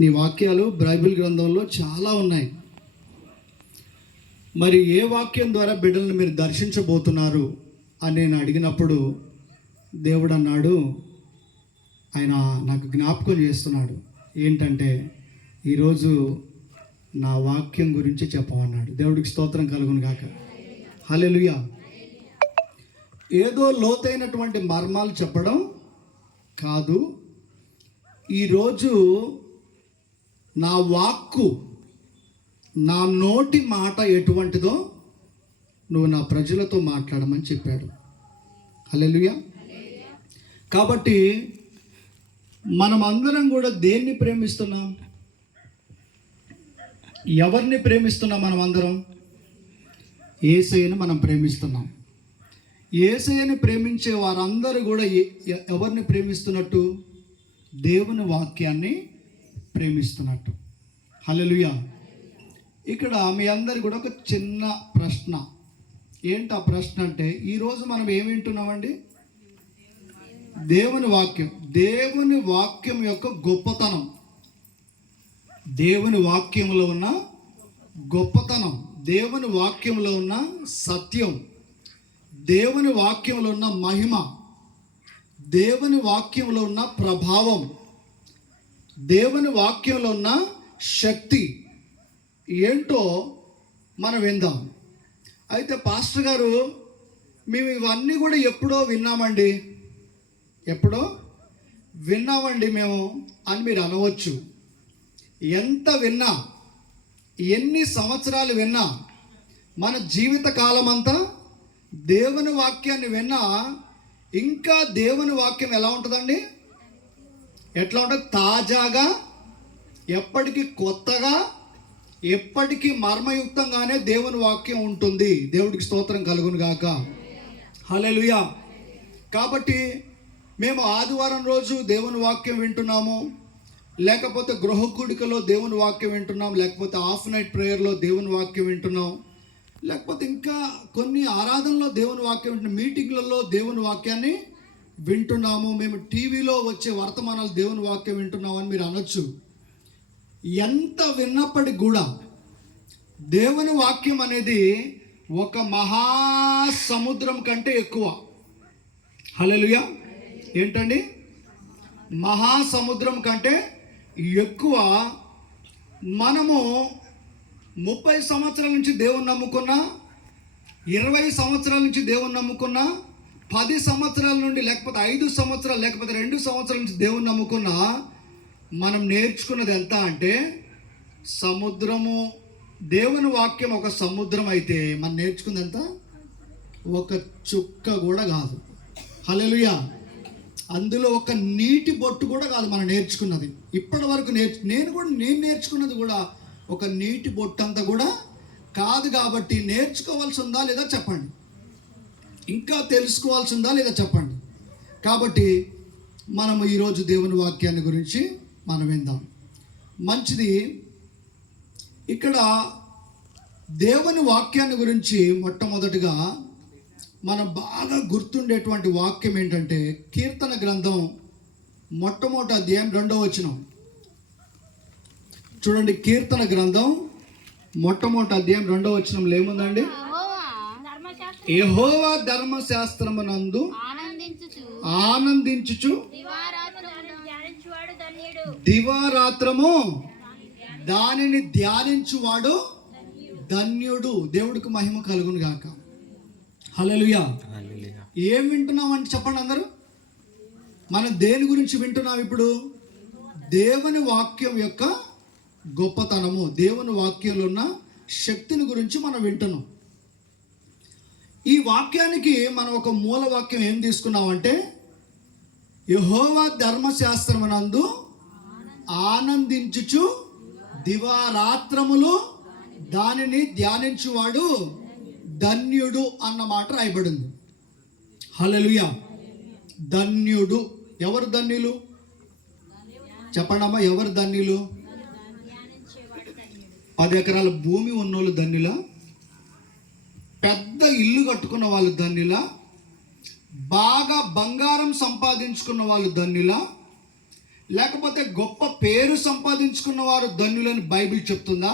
నీ వాక్యాలు బైబిల్ గ్రంథంలో చాలా ఉన్నాయి. మరి ఏ వాక్యం ద్వారా బిడ్డలను మీరు దర్శించబోతున్నారు అని నేను అడిగినప్పుడు దేవుడు అన్నాడు, ఆయన నాకు జ్ఞాపకం చేస్తున్నాడు. ఏంటంటే ఈరోజు నా వాక్యం గురించి చెప్పమన్నాడు. దేవుడికి స్తోత్రం కలుగును గాక. హల్లెలూయా. ఏదో లోతైనటువంటి మర్మాలు చెప్పడం కాదు. ఈరోజు నా వాక్కు, నా నోటి మాట ఎటువంటిదో నువ్వు నా ప్రజలతో మాట్లాడమని చెప్పాడు. హల్లెలూయా. కాబట్టి మనం అందరం కూడా దేన్ని ప్రేమిస్తున్నాం? ఎవరిని ప్రేమిస్తున్నాం? మనం అందరం యేసయ్యను మనం ప్రేమిస్తున్నాం. యేసయ్యని ప్రేమించే వారందరూ కూడా ఎవరిని ప్రేమిస్తున్నట్టు? దేవుని వాక్యాన్ని ప్రేమిస్తున్నట్టు. హల్లెలూయా. ఇక్కడ మీ అందరికి కూడా ఒక చిన్న ప్రశ్న. ఏంటి ఆ ప్రశ్న అంటే, ఈరోజు మనం ఏం వింటున్నామండి? దేవుని వాక్యం. దేవుని వాక్యం యొక్క గొప్పతనం, దేవుని వాక్యంలో ఉన్న గొప్పతనం, దేవుని వాక్యంలో ఉన్న సత్యం, దేవుని వాక్యంలో ఉన్న మహిమ, దేవుని వాక్యంలో ఉన్న ప్రభావం, దేవుని వాక్యంలో ఉన్న శక్తి ఏంటో మనం విందాం. అయితే పాస్టర్ గారు, మేము ఇవన్నీ కూడా ఎప్పుడో విన్నామండి మేము అని మీరు అనవచ్చు. ఎంత విన్నా, ఎన్ని సంవత్సరాలు విన్నా, మన జీవిత కాలం అంతా దేవుని వాక్యాన్ని విన్నా ఇంకా దేవుని వాక్యం ఎలా ఉంటుందండి? ఎట్లా ఉంటుంది? తాజాగా, ఎప్పటికీ కొత్తగా, ఎప్పటికీ మర్మయుక్తంగానే దేవుని వాక్యం ఉంటుంది. దేవుడికి స్తోత్రం కలుగును గాక. హల్లెలూయా. కాబట్టి మేము ఆదివారం రోజు దేవుని వాక్యం వింటున్నాము, లేకపోతే గృహ కూడికలో దేవుని వాక్యం వింటున్నాం, లేకపోతే హాఫ్ నైట్ ప్రేయర్లో దేవుని వాక్యం వింటున్నాం, లేకపోతే ఇంకా కొన్ని ఆరాధనలో దేవుని వాక్యం వింటున్నాం, మీటింగ్లలో దేవుని వాక్యాన్ని వింటున్నాము, మేము టీవీలో వచ్చే వర్తమానాలు దేవుని వాక్యం వింటున్నాం అని మీరు అనొచ్చు. ఎంత విన్నప్పటికి కూడా దేవుని వాక్యం అనేది ఒక మహాసముద్రం కంటే ఎక్కువ. హల్లెలూయా. ఏంటండి? మహాసముద్రం కంటే ఎక్కువ. మనము 30 సంవత్సరాల నుంచి దేవుని నమ్ముకున్నా, 20 సంవత్సరాల నుంచి దేవుని నమ్ముకున్నా, 10 సంవత్సరాల నుండి, లేకపోతే 5 సంవత్సరాలు, లేకపోతే 2 సంవత్సరాల నుంచి దేవుని నమ్ముకున్నా, మనం నేర్చుకున్నది ఎంత అంటే సముద్రము. దేవుని వాక్యం ఒక సముద్రం అయితే మనం నేర్చుకున్నది ఎంత? ఒక చుక్క కూడా కాదు. హల్లెలూయా. అందులో ఒక నీటి బొట్టు కూడా కాదు మనం నేర్చుకున్నది. ఇప్పటి వరకు నేను నేర్చుకున్నది కూడా ఒక నీటి బొట్టు అంతా కూడా కాదు. కాబట్టి నేర్చుకోవాల్సి ఉందా లేదా చెప్పండి? ఇంకా తెలుసుకోవాల్సి ఉందా లేదా చెప్పండి? కాబట్టి మనము ఈరోజు దేవుని వాక్యాన్ని గురించి మనం విందాం. మంచిది. ఇక్కడ దేవుని వాక్యాన్ని గురించి మొట్టమొదటిగా మనం బాగా గుర్తుండేటువంటి వాక్యం ఏంటంటే, కీర్తన గ్రంథం మొట్టమొదటి అధ్యాయం 2వ వచనం చూడండి. కీర్తన గ్రంథం మొట్టమొదటి అధ్యాయం 2వ వచనంలో ఏముందండి? యెహోవా ధర్మశాస్త్రమునందు ఆనందించుచు దివారాత్రము దానిని ధ్యానించువాడు ధన్యుడు. దేవుడికి మహిమ కలుగును గాక. హల్లెలూయా. ఏం వింటున్నాం అంటే చెప్పండి అందరూ? మనం దేని గురించి వింటున్నాం ఇప్పుడు? దేవుని వాక్యం యొక్క గొప్పతనము, దేవుని వాక్యంలో ఉన్న శక్తిని గురించి మనం వింటున్నాం. ఈ వాక్యానికి మనం ఒక మూల వాక్యం ఏం తీసుకున్నామంటే, యెహోవా ధర్మశాస్త్రమునందు ఆనందించుచు దివారాత్రములు దానిని ధ్యానించువాడు ధన్యుడు అన్న మాట రాయబడింది. హల్లెలూయా. ధన్యుడు. ఎవరు ధన్యులు? చెప్పండి అమ్మా, ఎవరు ధన్యులు? 10 ఎకరాల భూమి ఉన్నోళ్ళు ధన్యులా? పెద్ద ఇల్లు కట్టుకున్న వాళ్ళు ధన్యులా? బాగా బంగారం సంపాదించుకున్న వాళ్ళు ధన్యులా? లేకపోతే గొప్ప పేరు సంపాదించుకున్న వారు ధన్యులని బైబిల్ చెప్తుందా?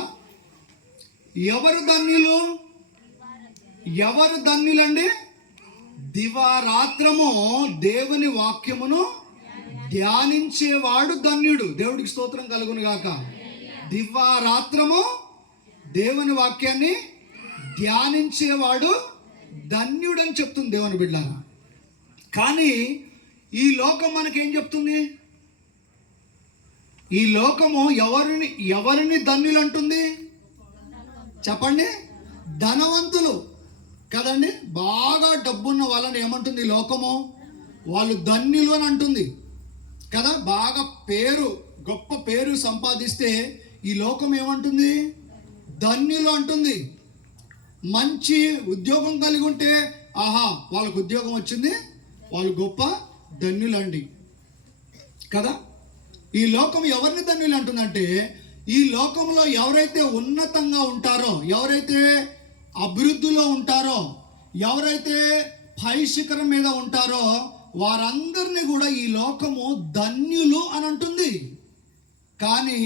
ఎవరు ధన్యులు? ఎవరు ధన్యులండి? దివారాత్రము దేవుని వాక్యమును ధ్యానించేవాడు ధన్యుడు. దేవుడికి స్తోత్రం కలుగును గాక. దివారాత్రము దేవుని వాక్యాన్ని ధ్యానించేవాడు ధన్యుడు అని చెప్తుంది దేవుని బిడ్డలారా. కానీ ఈ లోకం మనకేం చెప్తుంది? ఈ లోకము ఎవరిని ధన్యులు అంటుంది చెప్పండి? ధనవంతులు కదండి. బాగా డబ్బున్న వాళ్ళని ఏమంటుంది ఈ లోకము? వాళ్ళు ధన్యులు అని అంటుంది కదా. బాగా గొప్ప పేరు సంపాదిస్తే ఈ లోకం ఏమంటుంది? ధన్యులు అంటుంది. మంచి ఉద్యోగం కలిగి ఉంటే ఆహా వాళ్ళకు ఉద్యోగం వచ్చింది, వాళ్ళు గొప్ప ధన్యులండి కదా. ఈ లోకం ఎవరిని ధన్యులు అంటుందంటే, ఈ లోకంలో ఎవరైతే ఉన్నతంగా ఉంటారో, ఎవరైతే అభివృద్ధిలో ఉంటారో, ఎవరైతే పై శిఖరం మీద ఉంటారో వారందరినీ కూడా ఈ లోకము ధన్యులు అని అంటుంది. కానీ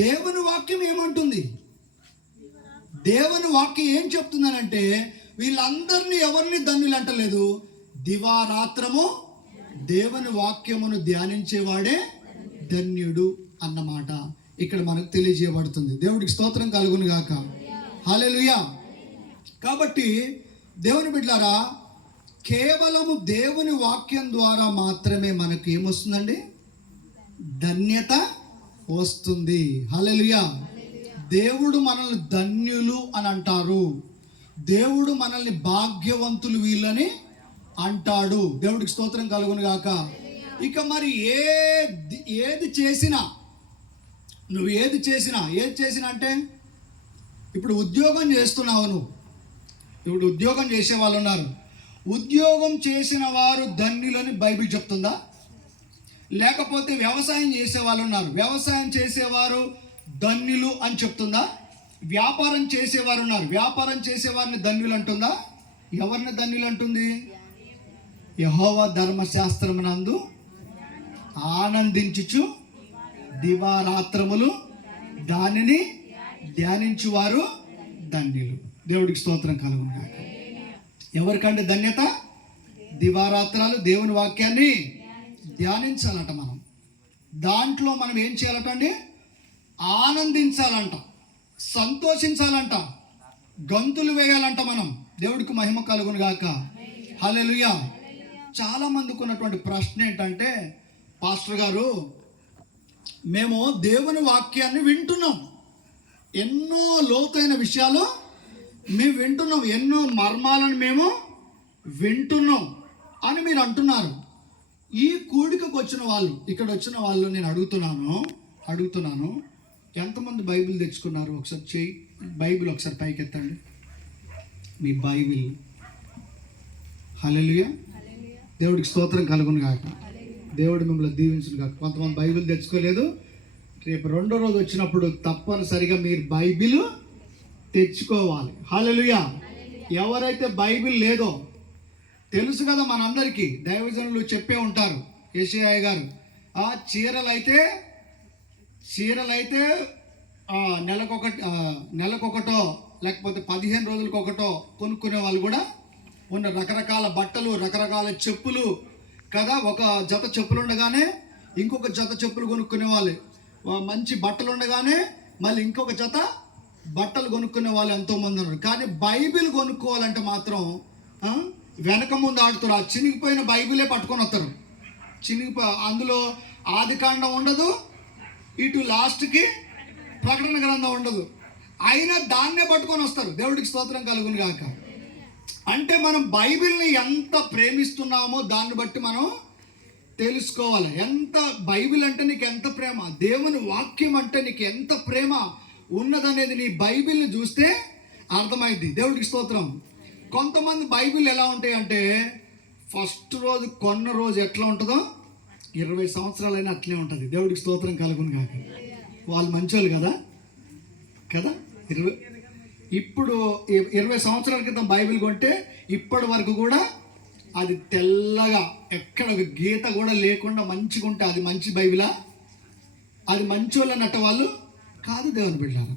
దేవుని వాక్యం ఏమంటుంది? దేవుని వాక్యం ఏం చెప్తుందనంటే, వీళ్ళందరినీ ఎవరిని ధన్యులు అంటలేదు. దివారాత్రము దేవుని వాక్యమును ధ్యానించేవాడే ధన్యుడు అన్నమాట ఇక్కడ మనకు తెలియజేయబడుతుంది. దేవుడికి స్తోత్రం కలుగును గాక. హల్లెలూయా. కాబట్టి దేవుని బిడ్డలారా, కేవలము దేవుని వాక్యం ద్వారా మాత్రమే మనకు ఏమొస్తుందండి? ధన్యత వస్తుంది. హల్లెలూయా. దేవుడు మనల్ని ధన్యులు అని అంటారు. దేవుడు మనల్ని భాగ్యవంతులు వీళ్ళని అంటాడు. దేవుడికి స్తోత్రం కలుగును గాక. ఇక మరి ఏది చేసినా ఏది చేసినా అంటే, ఇప్పుడు ఉద్యోగం చేస్తున్నావు నువ్వు, ఇప్పుడు ఉద్యోగం చేసే వాళ్ళు ఉన్నారు. ఉద్యోగం చేసిన వారు ధన్యులని బైబిల్ చెప్తుందా? లేకపోతే వ్యవసాయం చేసే వాళ్ళు ఉన్నారు, వ్యవసాయం చేసేవారు ధన్యులు అని చెప్తుందా? వ్యాపారం చేసేవారు ఉన్నారు, వ్యాపారం చేసేవారిని ధన్యులు అంటుందా? ఎవరిని ధన్యులు అంటుంది? యెహోవా ధర్మశాస్త్రమునందు ఆనందించుచు దివారాత్రములు దానిని ధ్యానించువారు ధన్యులు. దేవుడికి స్తోత్రం కలుగును గాక. ఎవరికంటే ధన్యత? దివారాత్రాలు దేవుని వాక్యాన్ని ధ్యానించాలంట. మనం దాంట్లో మనం ఏం చేయాలట అండి? ఆనందించాలంట, సంతోషించాలంట, గంతులు వేయాలంట. మనం దేవుడికి మహిమ కలుగును గాక. హల్లెలూయా. చాలా మందికి ఉన్నటువంటి ప్రశ్న ఏంటంటే, పాస్టర్ గారు మేము దేవుని వాక్యాన్ని వింటున్నాం, ఎన్నో లోతైన విషయాలు మేము వింటున్నాం, ఎన్నో మర్మాలను మేము వింటున్నాం అని మీరు అంటున్నారు. ఈ కూడికకు వచ్చిన వాళ్ళు, ఇక్కడ వచ్చిన వాళ్ళు నేను అడుగుతున్నాను ఎంతమంది బైబిల్ తెచ్చుకున్నారు? ఒకసారి చెయ్యి, బైబిల్ ఒకసారి పైకెత్తండి, మీ బైబిల్. హల్లెలూయా. దేవుడికి స్తోత్రం కలుగును గాక. దేవుడు మిమ్మల్ని దీవించును గాక. కొంతమంది బైబిల్ తెచ్చుకోలేదు. రేపు రెండో రోజు వచ్చినప్పుడు తప్పనిసరిగా మీరు బైబిల్ తెచ్చుకోవాలి. హల్లెలూయా. ఎవరైతే బైబిల్ లేదో తెలుసు కదా మనందరికీ, దైవజనులు చెప్పే ఉంటారు. యెషయా గారు చీరలైతే నెలకొకటో లేకపోతే 15 రోజులకు ఒకటో కొనుక్కునే వాళ్ళు కూడా ఉన్న. రకరకాల బట్టలు, రకరకాల చెప్పులు కదా. ఒక జత చెప్పులు ఉండగానే ఇంకొక జత చెప్పులు కొనుక్కునే వాళ్ళు, మంచి బట్టలు ఉండగానే మళ్ళీ ఇంకొక జత బట్టలు కొనుక్కునే వాళ్ళు ఎంతోమంది ఉన్నారు. కానీ బైబిల్ కొనుక్కోవాలంటే మాత్రం వెనక ముందు ఆడుతారు. ఆ చినిగిపోయిన బైబిలే పట్టుకొని వస్తారు. అందులో ఆదికాండం ఉండదు, ఇటు లాస్ట్కి ప్రకటన గ్రంథం ఉండదు, అయినా దాన్నే పట్టుకొని వస్తారు. దేవుడికి స్తోత్రం కలుగును గాక. అంటే మనం బైబిల్ని ఎంత ప్రేమిస్తున్నామో దాన్ని బట్టి మనం తెలుసుకోవాలి. ఎంత బైబిల్ అంటే నీకు ఎంత ప్రేమ, దేవుని వాక్యం అంటే నీకు ఎంత ప్రేమ ఉన్నదనేది నీ బైబిల్ని చూస్తే అర్థమైంది. దేవుడికి స్తోత్రం. కొంతమంది బైబిల్ ఎలా ఉంటాయి అంటే, ఫస్ట్ రోజు కొన్న రోజు ఎట్లా ఉంటుందో 20 సంవత్సరాలైనా అట్లే ఉంటుంది. దేవుడికి స్తోత్రం కలుగును కాక. వాళ్ళు మంచోళ్ళు కదా. ఇప్పుడు 20 సంవత్సరాల క్రితం బైబిల్ కొంటే ఇప్పటి వరకు కూడా అది తెల్లగా ఎక్కడ ఒక గీత కూడా లేకుండా మంచిగా ఉంటే అది మంచి బైబిలా? అది మంచోళ్ళ నట్ట వాళ్ళు కాదు దేవుని బిడ్డలారా.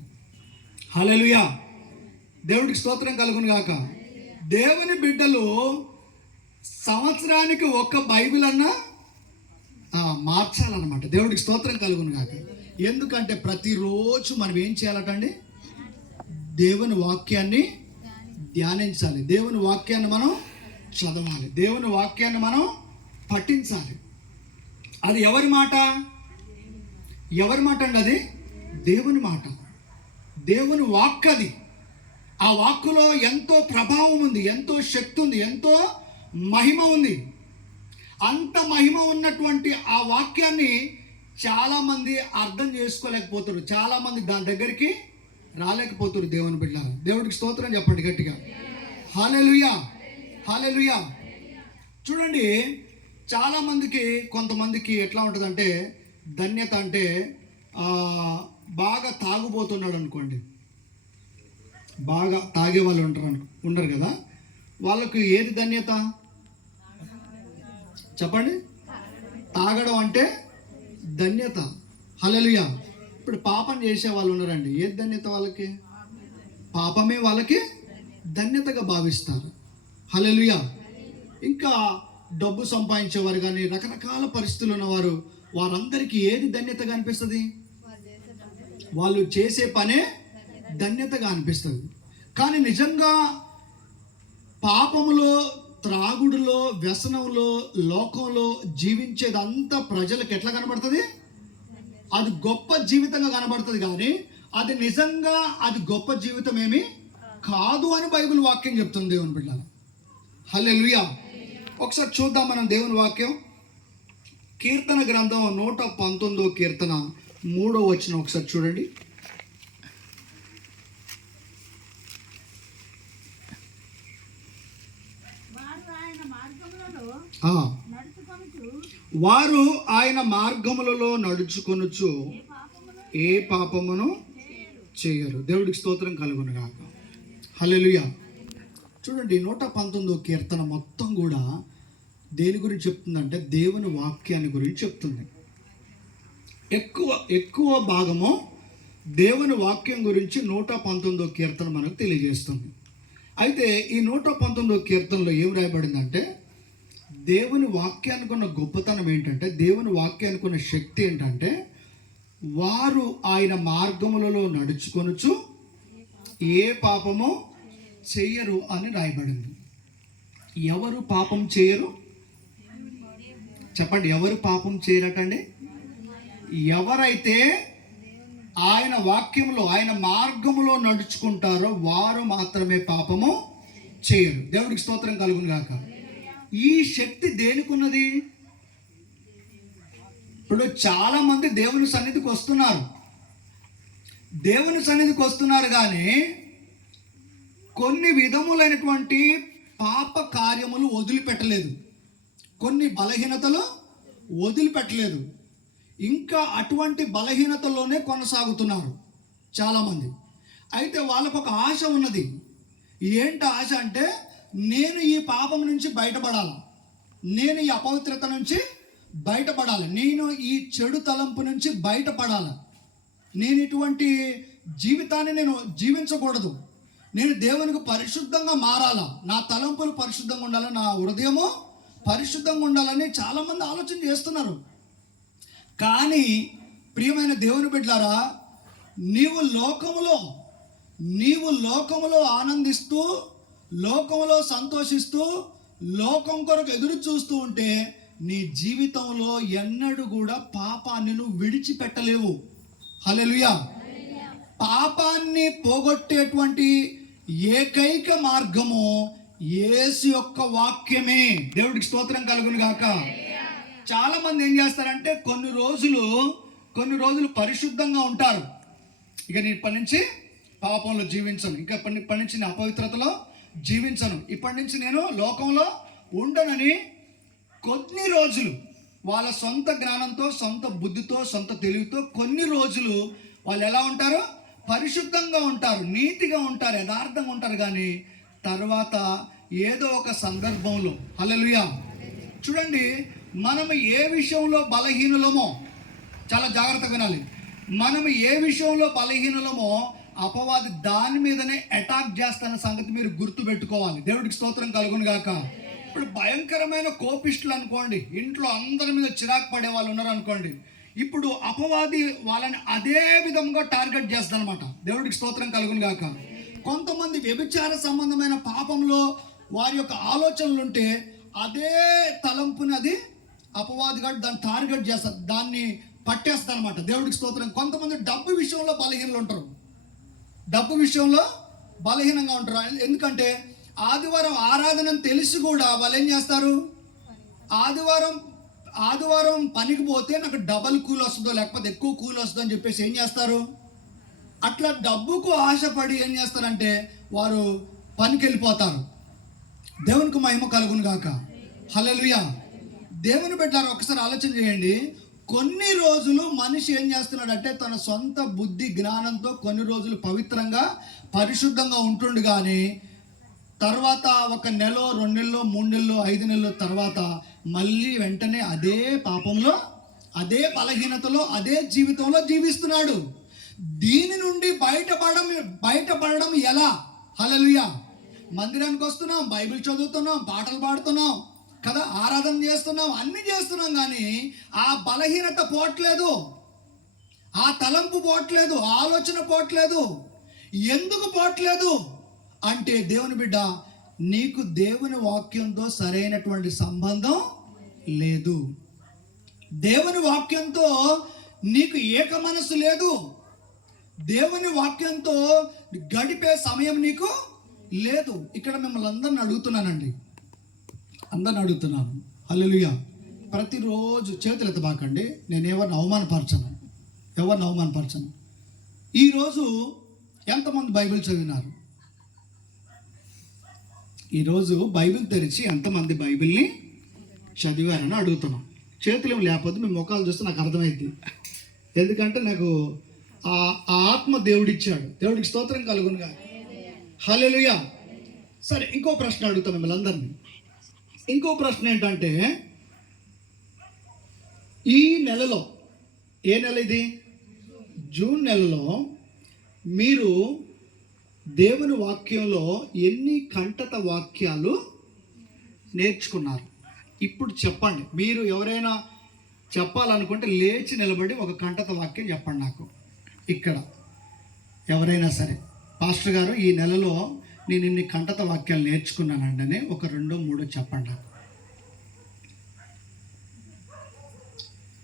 హల్లెలూయా. దేవుడికి స్తోత్రం కలుగును గాక. దేవుని బిడ్డలు సంవత్సరానికి ఒక్క బైబిల్ అన్నా మార్చాలన్నమాట. దేవుడికి స్తోత్రం కలుగును గాక. ఎందుకంటే ప్రతిరోజు మనం ఏం చేయాలటండి? దేవుని వాక్యాన్ని ధ్యానించాలి, దేవుని వాక్యాన్ని మనం చదవాలి, దేవుని వాక్యాన్ని మనం పఠించాలి. అది ఎవరి మాట? ఎవరి మాట అండి? అది దేవుని మాట, దేవుని వాక్. అది ఆ వాక్కులో ఎంతో ప్రభావం ఉంది, ఎంతో శక్తి ఉంది, ఎంతో మహిమ ఉంది. అంత మహిమ ఉన్నటువంటి ఆ వాక్యాన్ని చాలామంది అర్థం చేసుకోలేకపోతారు, చాలామంది దాని దగ్గరికి రాలేకపోతారు. దేవుని బిడ్డలారా, దేవుడికి స్తోత్రం చెప్పండి గట్టిగా. హల్లెలూయా, హల్లెలూయా. చూడండి, చాలామందికి, కొంతమందికి ఎట్లా ఉంటుందంటే ధన్యత అంటే బాగా తాగుబోతున్నాడు అనుకోండి, బాగా తాగే వాళ్ళు ఉండరు కదా, వాళ్ళకు ఏది ధన్యత చెప్పండి? తాగడం అంటే ధన్యత. హల్లెలూయా. ఇప్పుడు పాపం చేసే వాళ్ళు ఉన్నారండి, ఏది ధన్యత వాళ్ళకి? పాపమే వాళ్ళకి ధన్యతగా భావిస్తారు. హల్లెలూయా. ఇంకా డబ్బు సంపాదించేవారు కానీ రకరకాల పరిస్థితులు ఉన్నవారు, వారందరికీ ఏది ధన్యతగా అనిపిస్తుంది? వాళ్ళు చేసే పనే ధన్యతగా అనిపిస్తుంది. కానీ నిజంగా పాపములో, త్రాగుడులో, వ్యసనంలో, లోకంలో జీవించేదంతా ప్రజలకు ఎట్లా కనబడుతుంది? అది గొప్ప జీవితంగా కనబడుతుంది. కానీ అది నిజంగా అది గొప్ప జీవితం ఏమి కాదు అని బైబిల్ వాక్యం చెప్తుంది. దేవుని బిడ్డలారా, హల్లెలూయా. ఒకసారి చూద్దాం మనం దేవుని వాక్యం. కీర్తన గ్రంథం 119 కీర్తన 3వ వచనం ఒకసారి చూడండి. వారు ఆయన మార్గములలో నడుచుకొనుచు ఏ పాపమును చేయరు. దేవుడికి స్తోత్రం కలుగును గాక. హల్లెలూయా. చూడండి, 119 కీర్తన మొత్తం కూడా దేని గురించి చెప్తుందంటే దేవుని వాక్యాన్ని గురించి చెప్తుంది. ఎక్కువ భాగము దేవుని వాక్యం గురించి 119 కీర్తన మనకు తెలియజేస్తుంది. అయితే ఈ 119 కీర్తనలో ఏం రాయబడిందంటే దేవుని వాక్యానికి ఉన్న గొప్పతనం ఏంటంటే, దేవుని వాక్యానికి ఉన్న శక్తి ఏంటంటే, వారు ఆయన మార్గములలో నడుచుకొనుచు ఏ పాపము చెయ్యరు అని రాయబడింది. ఎవరు పాపం చేయరు చెప్పండి? ఎవరు పాపం చేయరటండి? ఎవరైతే ఆయన వాక్యంలో, ఆయన మార్గములో నడుచుకుంటారో వారు మాత్రమే పాపము చేయరు. దేవుడికి స్తోత్రం కలుగును గాక. ఈ శక్తి దేనికి ఉన్నది? ఇప్పుడు చాలా మంది దేవుని సన్నిధికి వస్తున్నారు, దేవుని సన్నిధికి వస్తున్నారు కానీ కొన్ని విధములైనటువంటి పాప కార్యములు వదిలిపెట్టలేదు, కొన్ని బలహీనతలు వదిలిపెట్టలేదు, ఇంకా అటువంటి బలహీనతలోనే కొనసాగుతున్నారు చాలామంది. అయితే వాళ్ళకు ఒక ఆశ ఉన్నది. ఏంటి ఆశ అంటే, నేను ఈ పాపం నుంచి బయటపడాలి, నేను ఈ అపవిత్రత నుంచి బయటపడాలి, నేను ఈ చెడు తలంపు నుంచి బయటపడాలి, నేను ఇటువంటి జీవితాన్ని నేను జీవించకూడదు, నేను దేవునికి పరిశుద్ధంగా మారాలా, నా తలంపులు పరిశుద్ధంగా ఉండాలి, నా హృదయము పరిశుద్ధంగా ఉండాలని చాలామంది ఆలోచన చేస్తున్నారు. కానీ ప్రియమైన దేవుని బిడ్డలారా, నీవు లోకములో ఆనందిస్తూ, లోకములో సంతోషిస్తూ, లోకం కొరకు ఎదురు చూస్తూ ఉంటే నీ జీవితంలో ఎన్నడూ కూడా పాపాన్ని నువ్వు విడిచిపెట్టలేవు. హల్లెలూయా. పాపాన్ని పోగొట్టేటువంటి ఏకైక మార్గము యేసు యొక్క వాక్యమే. దేవుడికి స్తోత్రం కలుగును గాక. చాలా మంది ఏం చేస్తారంటే కొన్ని రోజులు పరిశుద్ధంగా ఉంటారు. ఇక నేను ఇప్పటి నుంచి పాపంలో జీవించను, ఇంకా ఇప్పటి నుంచి నేను అపవిత్రతలో జీవించను, ఇప్పటి నుంచి నేను లోకంలో ఉండనని కొన్ని రోజులు వాళ్ళ సొంత జ్ఞానంతో, సొంత బుద్ధితో, సొంత తెలివితో కొన్ని రోజులు వాళ్ళు ఎలా ఉంటారు? పరిశుద్ధంగా ఉంటారు, నీతిగా ఉంటారు, యథార్థంగా ఉంటారు. కానీ తర్వాత ఏదో ఒక సందర్భంలో, హల్లెలూయా, చూడండి, మనం ఏ విషయంలో బలహీనులమో చాలా జాగ్రత్తగా వినాలి. మనం ఏ విషయంలో బలహీనలమో అపవాది దాని మీదనే అటాక్ చేస్తున్న సంగతి మీరు గుర్తు పెట్టుకోవాలి. దేవుడికి స్తోత్రం కలుగును గాక. ఇప్పుడు భయంకరమైన కోపిష్టులు అనుకోండి, ఇంట్లో అందరి మీద చిరాకు పడే వాళ్ళు ఉన్నారు అనుకోండి, ఇప్పుడు అపవాది వాళ్ళని అదే విధంగా టార్గెట్ చేస్తాను అనమాట. దేవుడికి స్తోత్రం కలుగును గాక. కొంతమంది వ్యభిచార సంబంధమైన పాపంలో వారి యొక్క ఆలోచనలు ఉంటే అదే తలంపుని అది అపవాదిగా దాన్ని టార్గెట్ చేస్తారు, దాన్ని పట్టేస్తారు అనమాట. దేవుడికి స్తోత్రం. కొంతమంది డబ్బు విషయంలో బలహీనలు ఉంటారు, డబ్బు విషయంలో బలహీనంగా ఉంటారు. ఎందుకంటే ఆదివారం ఆరాధన తెలిసి కూడా వాళ్ళు ఏం చేస్తారు, ఆదివారం పనికి పోతే నాకు డబల్ కూల్ వస్తుందో లేకపోతే ఎక్కువ కూల్ వస్తుందో అని చెప్పేసి ఏం చేస్తారు, అట్లా డబ్బుకు ఆశపడి ఏం చేస్తారంటే వారు పనికి వెళ్ళిపోతారు. దేవునికి మహిమ కలుగును గాక. హల్లెలూయా. దేవుని బిడ్డలారా, ఒకసారి ఆలోచన చేయండి. కొన్ని రోజులు మనిషి ఏం చేస్తున్నాడంటే తన సొంత బుద్ధి జ్ఞానంతో కొన్ని రోజులు పవిత్రంగా పరిశుద్ధంగా ఉంటుండు, కానీ తర్వాత ఒక నెల 2 నెలలు 3 నెలలు 5 నెలల తర్వాత మళ్ళీ వెంటనే అదే పాపంలో అదే బలహీనతలో అదే జీవితంలో జీవిస్తున్నాడు. దీని నుండి బయటపడడం ఎలా? హల్లెలూయా. మందిరానికి వస్తున్నాం, బైబిల్ చదువుతున్నాం, పాటలు పాడుతున్నాం కదా, ఆరాధన చేస్తున్నాం, అన్ని చేస్తున్నాం, కానీ ఆ బలహీనత పోవట్లేదు, ఆ తలంపు పోవట్లేదు, ఆలోచన పోవట్లేదు. ఎందుకు పోవట్లేదు అంటే, దేవుని బిడ్డ, నీకు దేవుని వాక్యంతో సరైనటువంటి సంబంధం లేదు. దేవుని వాక్యంతో నీకు ఏక మనసు లేదు. దేవుని వాక్యంతో గడిపే సమయం నీకు లేదు. ఇక్కడ మిమ్మల్ని అందరిని అడుగుతున్నాను. హల్లెలూయా. ప్రతిరోజు చేతులు ఎత్తబాకండి. నేను ఎవరిని అవమానపరచను. ఈరోజు ఎంతమంది బైబిల్ చదివినారు? ఈరోజు బైబిల్ తెరిచి ఎంతమంది బైబిల్ని చదివారని అడుగుతున్నాం. చేతులు లేకపోతే మీ ముఖాలు చూస్తే నాకు అర్థమైంది. ఎందుకంటే నాకు ఆ ఆత్మ దేవుడిచ్చాడు. దేవుడికి స్తోత్రం కలుగునుగా. హల్లెలూయా. సరే, ఇంకో ప్రశ్న అడుగుతాం మిమ్మల్ని అందరినీ. ఇంకో ప్రశ్న ఏంటంటే, ఈ నెలలో, ఏ నెల ఇది? జూన్ నెలలో మీరు దేవుని వాక్యంలో ఎన్ని కంటత వాక్యాలు నేర్చుకున్నారు? ఇప్పుడు చెప్పండి. మీరు ఎవరైనా చెప్పాలనుకుంటే లేచి నిలబడి ఒక కంటత వాక్యం చెప్పండి నాకు. ఇక్కడ ఎవరైనా సరే, పాస్టర్ గారు ఈ నెలలో నేను ఇన్ని కంటత వాక్యాలు నేర్చుకున్నానండి అని ఒక 2, 3 చెప్పండి.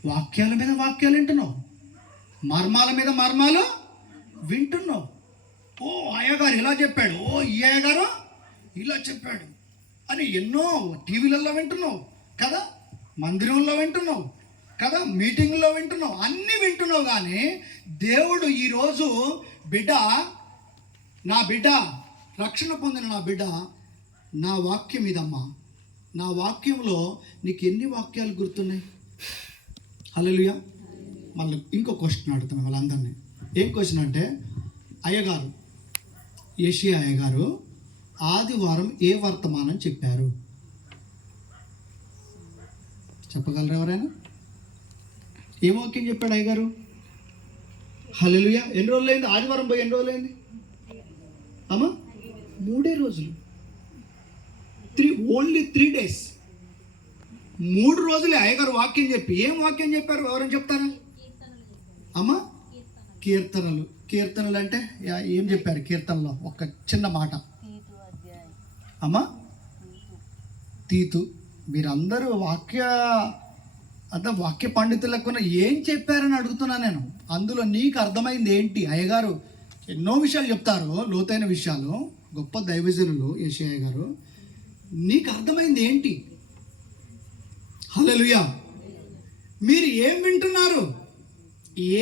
వాక్యాల మీద వాక్యాలు వింటున్నావు, మర్మాల మీద మర్మాలు వింటున్నావు. ఓ అయ్యగారు ఇలా చెప్పాడు, ఓ ఈ అయ్యగారు ఇలా చెప్పాడు అని ఎన్నో టీవీలలో వింటున్నావు కదా, మందిరంలో వింటున్నావు కదా, మీటింగ్లో వింటున్నావు, అన్నీ వింటున్నావు. కానీ దేవుడు ఈరోజు నా బిడ్డ రక్షణ పొందిన నా బిడ్డ, నా వాక్యం ఇదమ్మా, నా వాక్యంలో నీకు ఎన్ని వాక్యాలు గుర్తున్నాయి? హల్లెలూయా. మళ్ళీ ఇంకో క్వశ్చన్ అడుగుతున్నాను వాళ్ళందరినీ. ఏం క్వశ్చన్ అంటే, అయ్యగారు ఏషియా అయ్యగారు ఆదివారం ఏ వర్తమానం చెప్పారు? చెప్పగలరు ఎవరైనా? ఏ వాక్యం చెప్పాడు అయ్యగారు? హల్లెలూయా. ఎన్ని రోజులైంది ఆదివారం పోయి? ఎన్ని రోజులైంది అమ్మా? 3 రోజులు. Only 3 days. 3 రోజులే అయ్యగారు వాక్యం చెప్పి. ఏం వాక్యం చెప్పారు? ఎవరైనా చెప్తారా అమ్మా? కీర్తనలు అంటే ఏం చెప్పారు? కీర్తనలో ఒక చిన్న మాట అమ్మా, తీతు. మీరందరూ వాక్య పండితులకు ఏం చెప్పారని అడుగుతున్నా నేను. అందులో నీకు అర్థమైంది ఏంటి? అయ్యగారు ఎన్నో విషయాలు చెప్తారు, లోతైన విషయాలు, గొప్ప దైవజనులు ఏషియా గారు. నీకు అర్థమైంది ఏంటి? హల్లెలూయా. మీరు ఏం వింటున్నారు?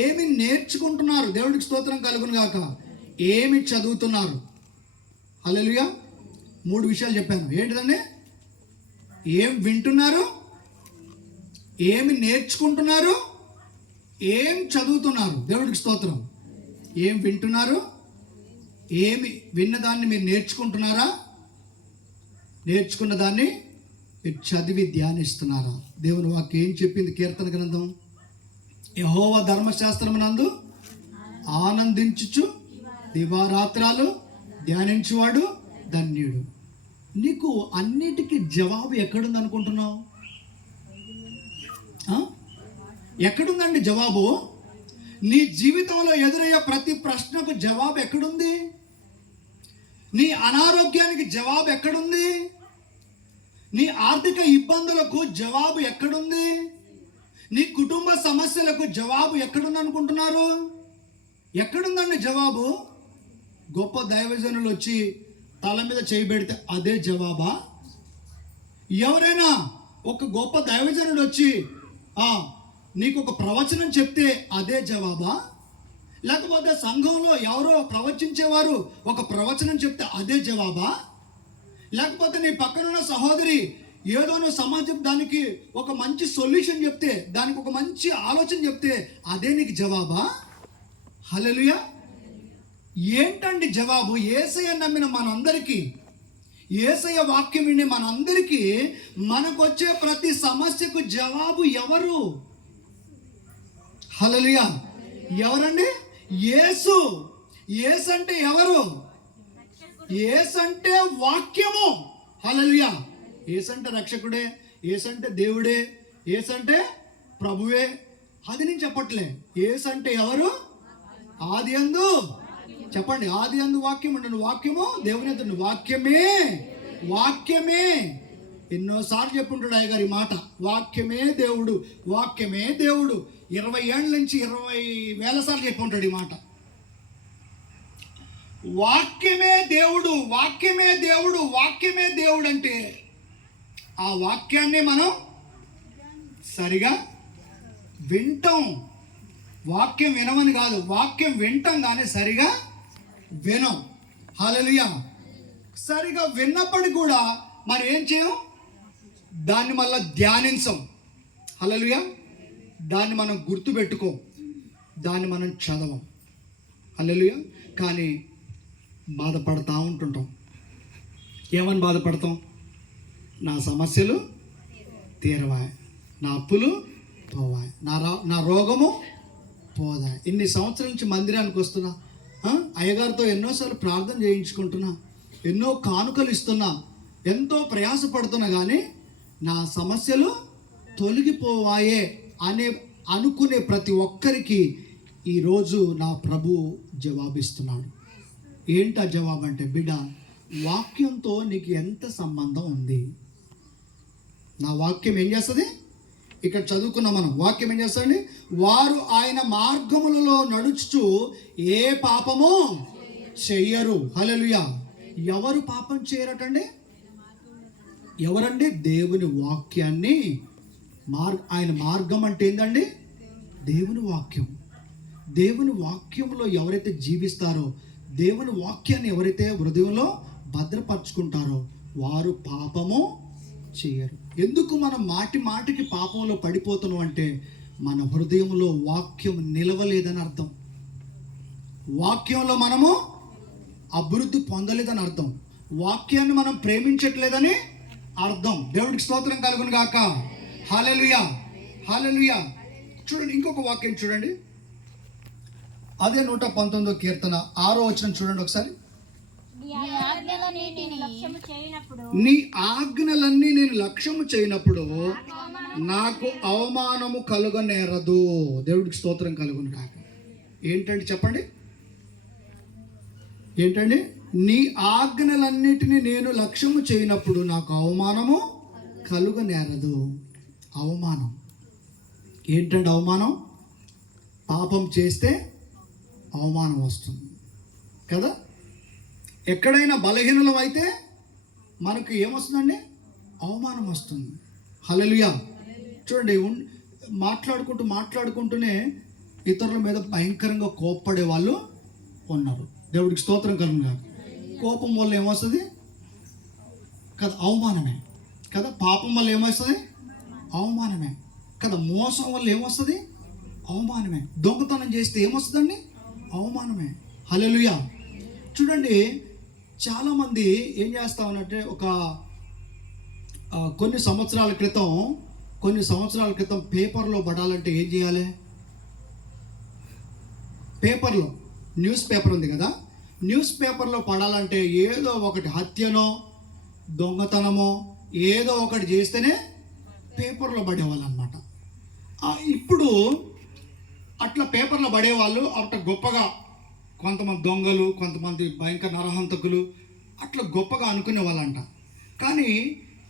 ఏమి నేర్చుకుంటున్నారు? దేవుడికి స్తోత్రం కలుగును గాక. ఏమి చదువుతున్నారు? హల్లెలూయా. 3 విషయాలు చెప్పాను. ఏంటిదండి? ఏం వింటున్నారు, ఏమి నేర్చుకుంటున్నారు, ఏం చదువుతున్నారు? దేవుడికి స్తోత్రం. ఏం వింటున్నారు, ఏమి విన్నదాన్ని మీరు నేర్చుకుంటున్నారా, నేర్చుకున్న దాన్ని మీరు చదివి ధ్యానిస్తున్నారా? దేవుని వాక్యం ఏం చెప్పింది? కీర్తన గ్రంథం యెహోవా ధర్మశాస్త్రమునందు ఆనందించుచు దివారాత్రాలు ధ్యానించువాడు ధన్యుడు. నీకు అన్నిటికీ జవాబు ఎక్కడుంది అనుకుంటున్నావు? ఎక్కడుందండి జవాబు? నీ జీవితంలో ఎదురయ్యే ప్రతి ప్రశ్నకు జవాబు ఎక్కడుంది? నీ అనారోగ్యానికి జవాబు ఎక్కడుంది? నీ ఆర్థిక ఇబ్బందులకు జవాబు ఎక్కడుంది? నీ కుటుంబ సమస్యలకు జవాబు ఎక్కడుంది అనుకుంటున్నారు? ఎక్కడుందండి జవాబు? గొప్ప దైవజనులు వచ్చి తల మీద చేయి పెడితే అదే జవాబా? ఎవరైనా ఒక గొప్ప దైవజనుడు వచ్చి నీకు ఒక ప్రవచనం చెప్తే అదే జవాబా? లేకపోతే సంఘంలో ఎవరో ప్రవచించేవారు ఒక ప్రవచనం చెప్తే అదే జవాబా? లేకపోతే నీ పక్కనున్న సహోదరి ఏదో నువ్వు సమాజం దానికి ఒక మంచి సొల్యూషన్ చెప్తే, దానికి ఒక మంచి ఆలోచన చెప్తే అదే నీకు జవాబా? హల్లెలూయా. ఏంటండి జవాబు? యేసయ్య నమ్మిన మనందరికీ, యేసయ్య వాక్యం వినే మనందరికీ మనకొచ్చే ప్రతి సమస్యకు జవాబు ఎవరు? హల్లెలూయా. ఎవరండి? యేసు. యేసు అంటే ఎవరు? యేసు అంటే వాక్యము. హల్లెలూయా. యేసు అంటే రక్షకుడే, యేసు అంటే దేవుడే, యేసు అంటే ప్రభువే. అది నేను చెప్పట్లే. యేసు అంటే ఎవరు? ఆది యందు చెప్పండి, ఆది యందు వాక్యం ఉండను, వాక్యము దేవుని ఎదురు, వాక్యమే వాక్యమే. ఎన్నోసార్లు చెప్పుంటాడు అయ్యగారు ఈ మాట, వాక్యమే దేవుడు, వాక్యమే దేవుడు. 20 ఏళ్ళ నుంచి 20,000 సార్లు చెప్పుంటాడు ఈ మాట. వాక్యమే దేవుడు, వాక్యమే దేవుడు, వాక్యమే దేవుడు అంటే ఆ వాక్యాన్ని మనం సరిగా వింటాం. వాక్యం వినమని కాదు, వాక్యం వింటాం కానీ సరిగా వినం. హల్లెలూయా. సరిగా విన్నప్పటికీ కూడా మరి ఏం చేయం? దాన్ని మళ్ళీ ధ్యానించం. హల్లెలూయా. దాన్ని మనం గుర్తుపెట్టుకోం, దాన్ని మనం చదవం. హల్లెలూయా. కానీ బాధపడతా ఉంటుంటాం. ఏమని బాధపడతాం? నా సమస్యలు తీరవాయి, నా అప్పులు పోవాయి, నా రోగము పోదా. ఇన్ని సంవత్సరాల నుంచి మందిరానికి వస్తున్నా, అయ్యగారితో ఎన్నోసార్లు ప్రార్థన చేయించుకుంటున్నా, ఎన్నో కానుకలు ఇస్తున్నా, ఎంతో ప్రయాసపడుతున్నా, కానీ నా సమస్యలు తొలగిపోవాయే అనుకునే ప్రతి ఒక్కరికి ఈరోజు నా ప్రభు జవాబిస్తున్నాడు. ఏంటా జవాబు అంటే, బిడ్డ, వాక్యంతో నీకు ఎంత సంబంధం ఉంది? నా వాక్యం ఏం చేస్తుంది? ఇక్కడ చదువుకున్నాం మనం. వాక్యం ఏం చేస్తుంది? వారు ఆయన మార్గములలో నడుచుచు ఏ పాపము చెయ్యరు. హల్లెలూయా. ఎవరు పాపం చేయరటండి? ఎవరండి? దేవుని వాక్యాన్ని ఆయన మార్గం అంటే ఏంటండి? దేవుని వాక్యం. దేవుని వాక్యంలో ఎవరైతే జీవిస్తారో, దేవుని వాక్యాన్ని ఎవరైతే హృదయంలో భద్రపరుచుకుంటారో వారు పాపము చేయరు. ఎందుకు మనం మాటికి పాపంలో పడిపోతున్నాం అంటే మన హృదయంలో వాక్యం నిలవలేదని అర్థం. వాక్యంలో మనము అభివృద్ధి పొందలేదని అర్థం. వాక్యాన్ని మనం ప్రేమించట్లేదని అర్థం. దేవుడికి స్తోత్రం కలుగును గాక. హల్లెలూయా, హల్లెలూయా. చూడండి ఇంకొక వాక్యం చూడండి, అదే 119వ కీర్తన 6వ వచనం చూడండి ఒకసారి. నీ ఆజ్ఞలన్నీ నేను లక్ష్యము చేయనప్పుడు నాకు అవమానము కలుగనేరదు. దేవుడికి స్తోత్రం కలుగును కాక. ఏంటండి చెప్పండి, ఏంటండి? నీ ఆజ్ఞలన్నిటినీ నేను లక్ష్యము చేయనప్పుడు నాకు అవమానము కలుగనేరదు. అవమానం ఏంటండి? అవమానం, పాపం చేస్తే అవమానం వస్తుంది కదా. ఎక్కడైనా బలహీనులం అయితే మనకు ఏమొస్తుందండి? అవమానం వస్తుంది. హల్లెలూయా. చూడండి, మాట్లాడుకుంటూనే ఇతరుల మీద భయంకరంగా కోప్పడే వాళ్ళు ఉన్నారు. దేవుడికి స్తోత్రం కలుగును కాక. కోపం వల్ల ఏమొస్తుంది కదా? అవమానమే కదా. పాపం వల్ల ఏమొస్తుంది? అవమానమే కదా. మోసం వల్ల ఏమొస్తుంది? అవమానమే. దొంగతనం చేస్తే ఏమొస్తుందండి? అవమానమే. హల్లెలూయా. చూడండి, చాలామంది ఏం చేస్తా ఉన్నట్టే, కొన్ని సంవత్సరాల క్రితం పేపర్లో పడాలంటే ఏం చేయాలి? పేపర్లో న్యూస్ పేపర్ ఉంది కదా, న్యూస్ పేపర్లో పడాలంటే ఏదో ఒకటి హత్యనో దొంగతనమో ఏదో ఒకటి చేస్తేనే పేపర్లో పడేవాళ్ళు అనమాట. ఇప్పుడు అట్లా పేపర్లో పడేవాళ్ళు అట్లా గొప్పగా, కొంతమంది దొంగలు, కొంతమంది భయంకర నరహంతకులు అట్లా గొప్పగా అనుకునే వాళ్ళంట. కానీ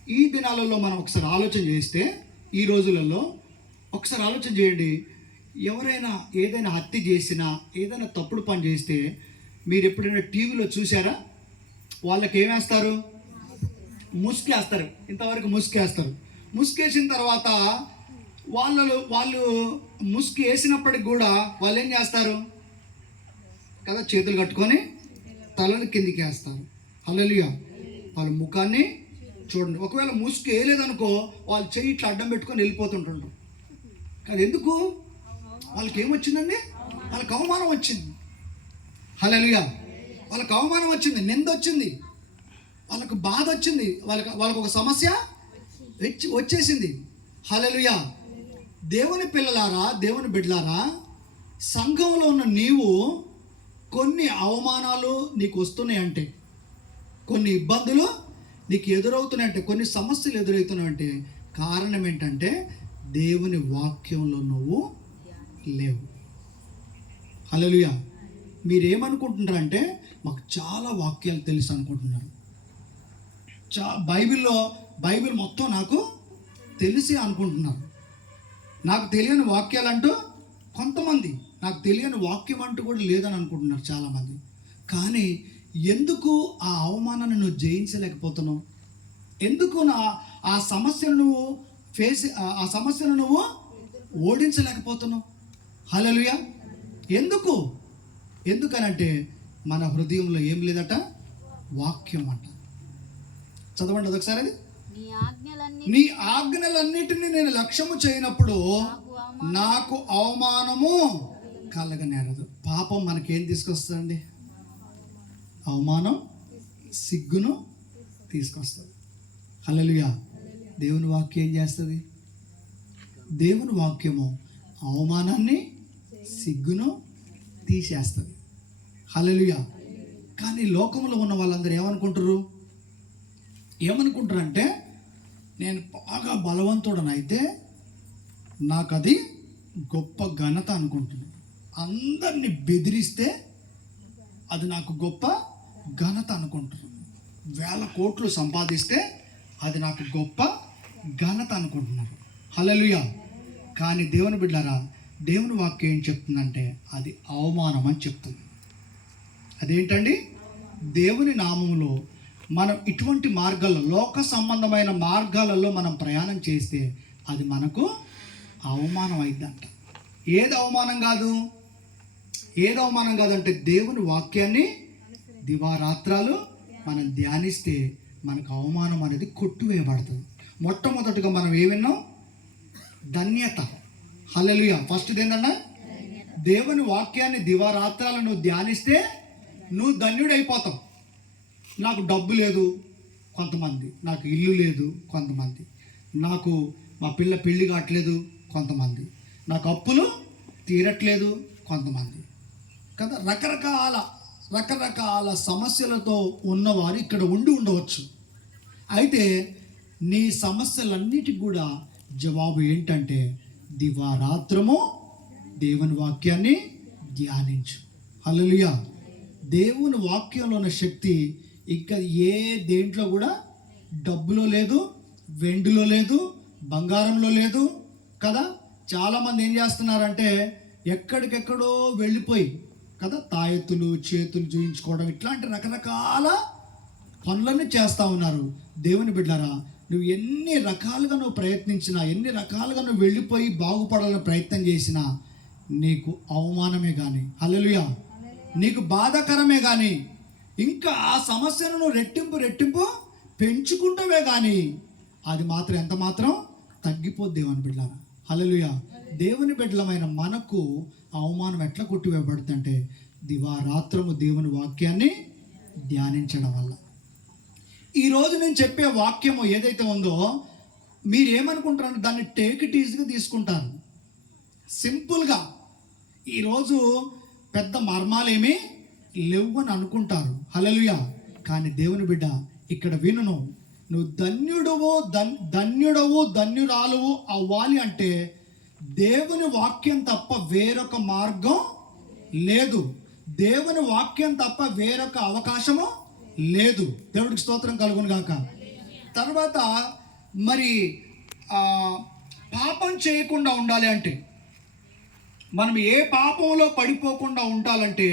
ఈ దినాలలో మనం ఒకసారి ఆలోచన చేస్తే, ఈ రోజులలో ఒకసారి ఆలోచన చేయండి, ఎవరైనా ఏదైనా హత్య చేసినా ఏదైనా తప్పుడు పని చేస్తే మీరు ఎప్పుడైనా టీవీలో చూసారా? వాళ్ళకి ఏమేస్తారు? ముసుకేస్తారు. ఇంతవరకు ముసుకేస్తారు. ముసుకేసిన తర్వాత వాళ్ళు ముసుగు వేసినప్పటికి కూడా వాళ్ళు ఏం చేస్తారు కదా, చేతులు కట్టుకొని తలను కిందికి వేస్తారు. హల్లెలూయా. వాళ్ళ ముఖాన్ని చూడండి. ఒకవేళ ముసుగు వేయలేదనుకో వాళ్ళు చెయ్యి ఇట్లా అడ్డం పెట్టుకొని వెళ్ళిపోతుంటుంటారు. కానీ ఎందుకు? వాళ్ళకి ఏమొచ్చిందండి? వాళ్ళకి అవమానం వచ్చింది. హల్లెలూయా. వాళ్ళకి అవమానం వచ్చింది, నింద వచ్చింది, వాళ్ళకు బాధ వచ్చింది, వాళ్ళకు ఒక సమస్య వచ్చేసింది. హల్లెలూయా. దేవుని పిల్లలారా, దేవుని బిడ్డలారా, సంఘంలో ఉన్న నీవు కొన్ని అవమానాలు నీకు వస్తున్నాయంటే, కొన్ని ఇబ్బందులు నీకు ఎదురవుతున్నాయంటే, కొన్ని సమస్యలు ఎదురవుతున్నాయంటే కారణం ఏంటంటే దేవుని వాక్యంలో నువ్వు లేవు. హల్లెలూయా. మీరేమనుకుంటున్నారంటే మాకు చాలా వాక్యాలు తెలుసు అనుకుంటున్నారు. బైబిల్ మొత్తం నాకు తెలిసి అనుకుంటున్నారు. నాకు తెలియని వాక్యాలంటూ కొంతమంది, నాకు తెలియని వాక్యం అంటూ కూడా లేదని అనుకుంటున్నారు చాలామంది. కానీ ఎందుకు ఆ అవమానాన్ని నువ్వు జయించలేకపోతున్నావు? ఎందుకు ఆ సమస్యను నువ్వు ఓడించలేకపోతున్నావు? హల్లెలూయా. ఎందుకనంటే మన హృదయంలో ఏం లేదట? వాక్యం అంట. చదవండి అదొకసారి. అది నీ ఆజ్ఞలన్నిటినీ నేను లక్ష్యము చేయనప్పుడు నాకు అవమానము కలగనేరదు. పాపం మనకేం తీసుకొస్తుందండి? అవమానం, సిగ్గును తీసుకొస్తుంది. హల్లెలూయా. దేవుని వాక్యం ఏం చేస్తుంది? దేవుని వాక్యము అవమానాన్ని, సిగ్గును తీసేస్తుంది. హల్లెలూయా. కానీ లోకంలో ఉన్న వాళ్ళందరూ ఏమనుకుంటారంటే నేను బాగా బలవంతుడనైతే నాకు అది గొప్ప ఘనత అనుకుంటున్నాను. అందరినీ బెదిరిస్తే అది నాకు గొప్ప ఘనత అనుకుంటున్నాను. 1000 కోట్లు సంపాదిస్తే అది నాకు గొప్ప ఘనత అనుకుంటున్నారు. హల్లెలూయా. కానీ దేవుని బిడ్డలారా, దేవుని వాక్యం ఏం చెప్తుందంటే అది అవమానం అని చెప్తుంది. అదేంటండి? దేవుని నామములో మనం ఇటువంటి మార్గాల్లో, లోక సంబంధమైన మార్గాలలో మనం ప్రయాణం చేస్తే అది మనకు అవమానం అయిద్దంట. ఏది అవమానం కాదంటే దేవుని వాక్యాన్ని దివారాత్రాలు మనం ధ్యానిస్తే మనకు అవమానం అనేది కొట్టువేయబడుతుంది. మొట్టమొదటిగా మనం ఏమన్నాం? ధన్యత. హల్లెలూయా. ఫస్ట్ ఏంటన్నా? దేవుని వాక్యాన్ని దివారాత్రాలు నువ్వు ధ్యానిస్తే నువ్వు ధన్యుడైపోతావు. నాకు డబ్బు లేదు కొంతమంది, నాకు ఇల్లు లేదు కొంతమంది, నాకు మా పిల్ల పెళ్ళి కావట్లేదు కొంతమంది, నాకు అప్పులు తీరట్లేదు కొంతమంది కదా. రకరకాల సమస్యలతో ఉన్నవారు ఇక్కడ ఉండవచ్చు. అయితే నీ సమస్యలన్నిటికి కూడా జవాబు ఏంటంటే దివారాత్రము దేవుని వాక్యాన్ని ధ్యానించు. హల్లెలూయా. దేవుని వాక్యంలో ఉన్న శక్తి ఇంకా ఏ దేంట్లో కూడా డబ్బులో లేదు, వెండిలో లేదు, బంగారంలో లేదు కదా. చాలామంది ఏం చేస్తున్నారంటే ఎక్కడికెక్కడో వెళ్ళిపోయి కదా తాయెత్తులు, చేతులు చూయించుకోవడం, ఇట్లాంటి రకరకాల పనులన్నీ చేస్తూ ఉన్నారు. దేవుని బిడ్డలారా, నువ్వు ఎన్ని రకాలుగా నువ్వు ప్రయత్నించినా, ఎన్ని రకాలుగా నువ్వు వెళ్ళిపోయి బాగుపడాలని ప్రయత్నం చేసినా నీకు అవమానమే కానీ, హల్లెలూయా, నీకు బాధాకరమే కానీ, ఇంకా ఆ సమస్యను నువ్వు రెట్టింపు పెంచుకుంటావే కానీ అది మాత్రం ఎంత మాత్రం తగ్గిపోద్ది. దేవుని బిడ్డలారా, హల్లెలూయా. దేవుని బిడ్డలమైన మనకు అవమానం ఎట్లా కొట్టివేయబడుతుందంటే దివారాత్రము దేవుని వాక్యాన్ని ధ్యానించడం వల్ల. ఈరోజు నేను చెప్పే వాక్యము ఏదైతే ఉందో మీరేమనుకుంటారో దాన్ని టేక్ ఇట్ ఈజీగా తీసుకుంటారు, సింపుల్గా. ఈరోజు పెద్ద మర్మాలేమీ లేవు అని అనుకుంటారు. హల్లెలూయా. కానీ దేవుని బిడ్డ ఇక్కడ వినును, నువ్వు ధన్యుడవు ధన్యురాలువు అవ్వాలి అంటే దేవుని వాక్యం తప్ప వేరొక మార్గం లేదు. దేవుని వాక్యం తప్ప వేరొక అవకాశము లేదు. దేవుడికి స్తోత్రం కలుగును గాక. తర్వాత మరి పాపం చేయకుండా ఉండాలి అంటే, మనం ఏ పాపంలో పడిపోకుండా ఉండాలంటే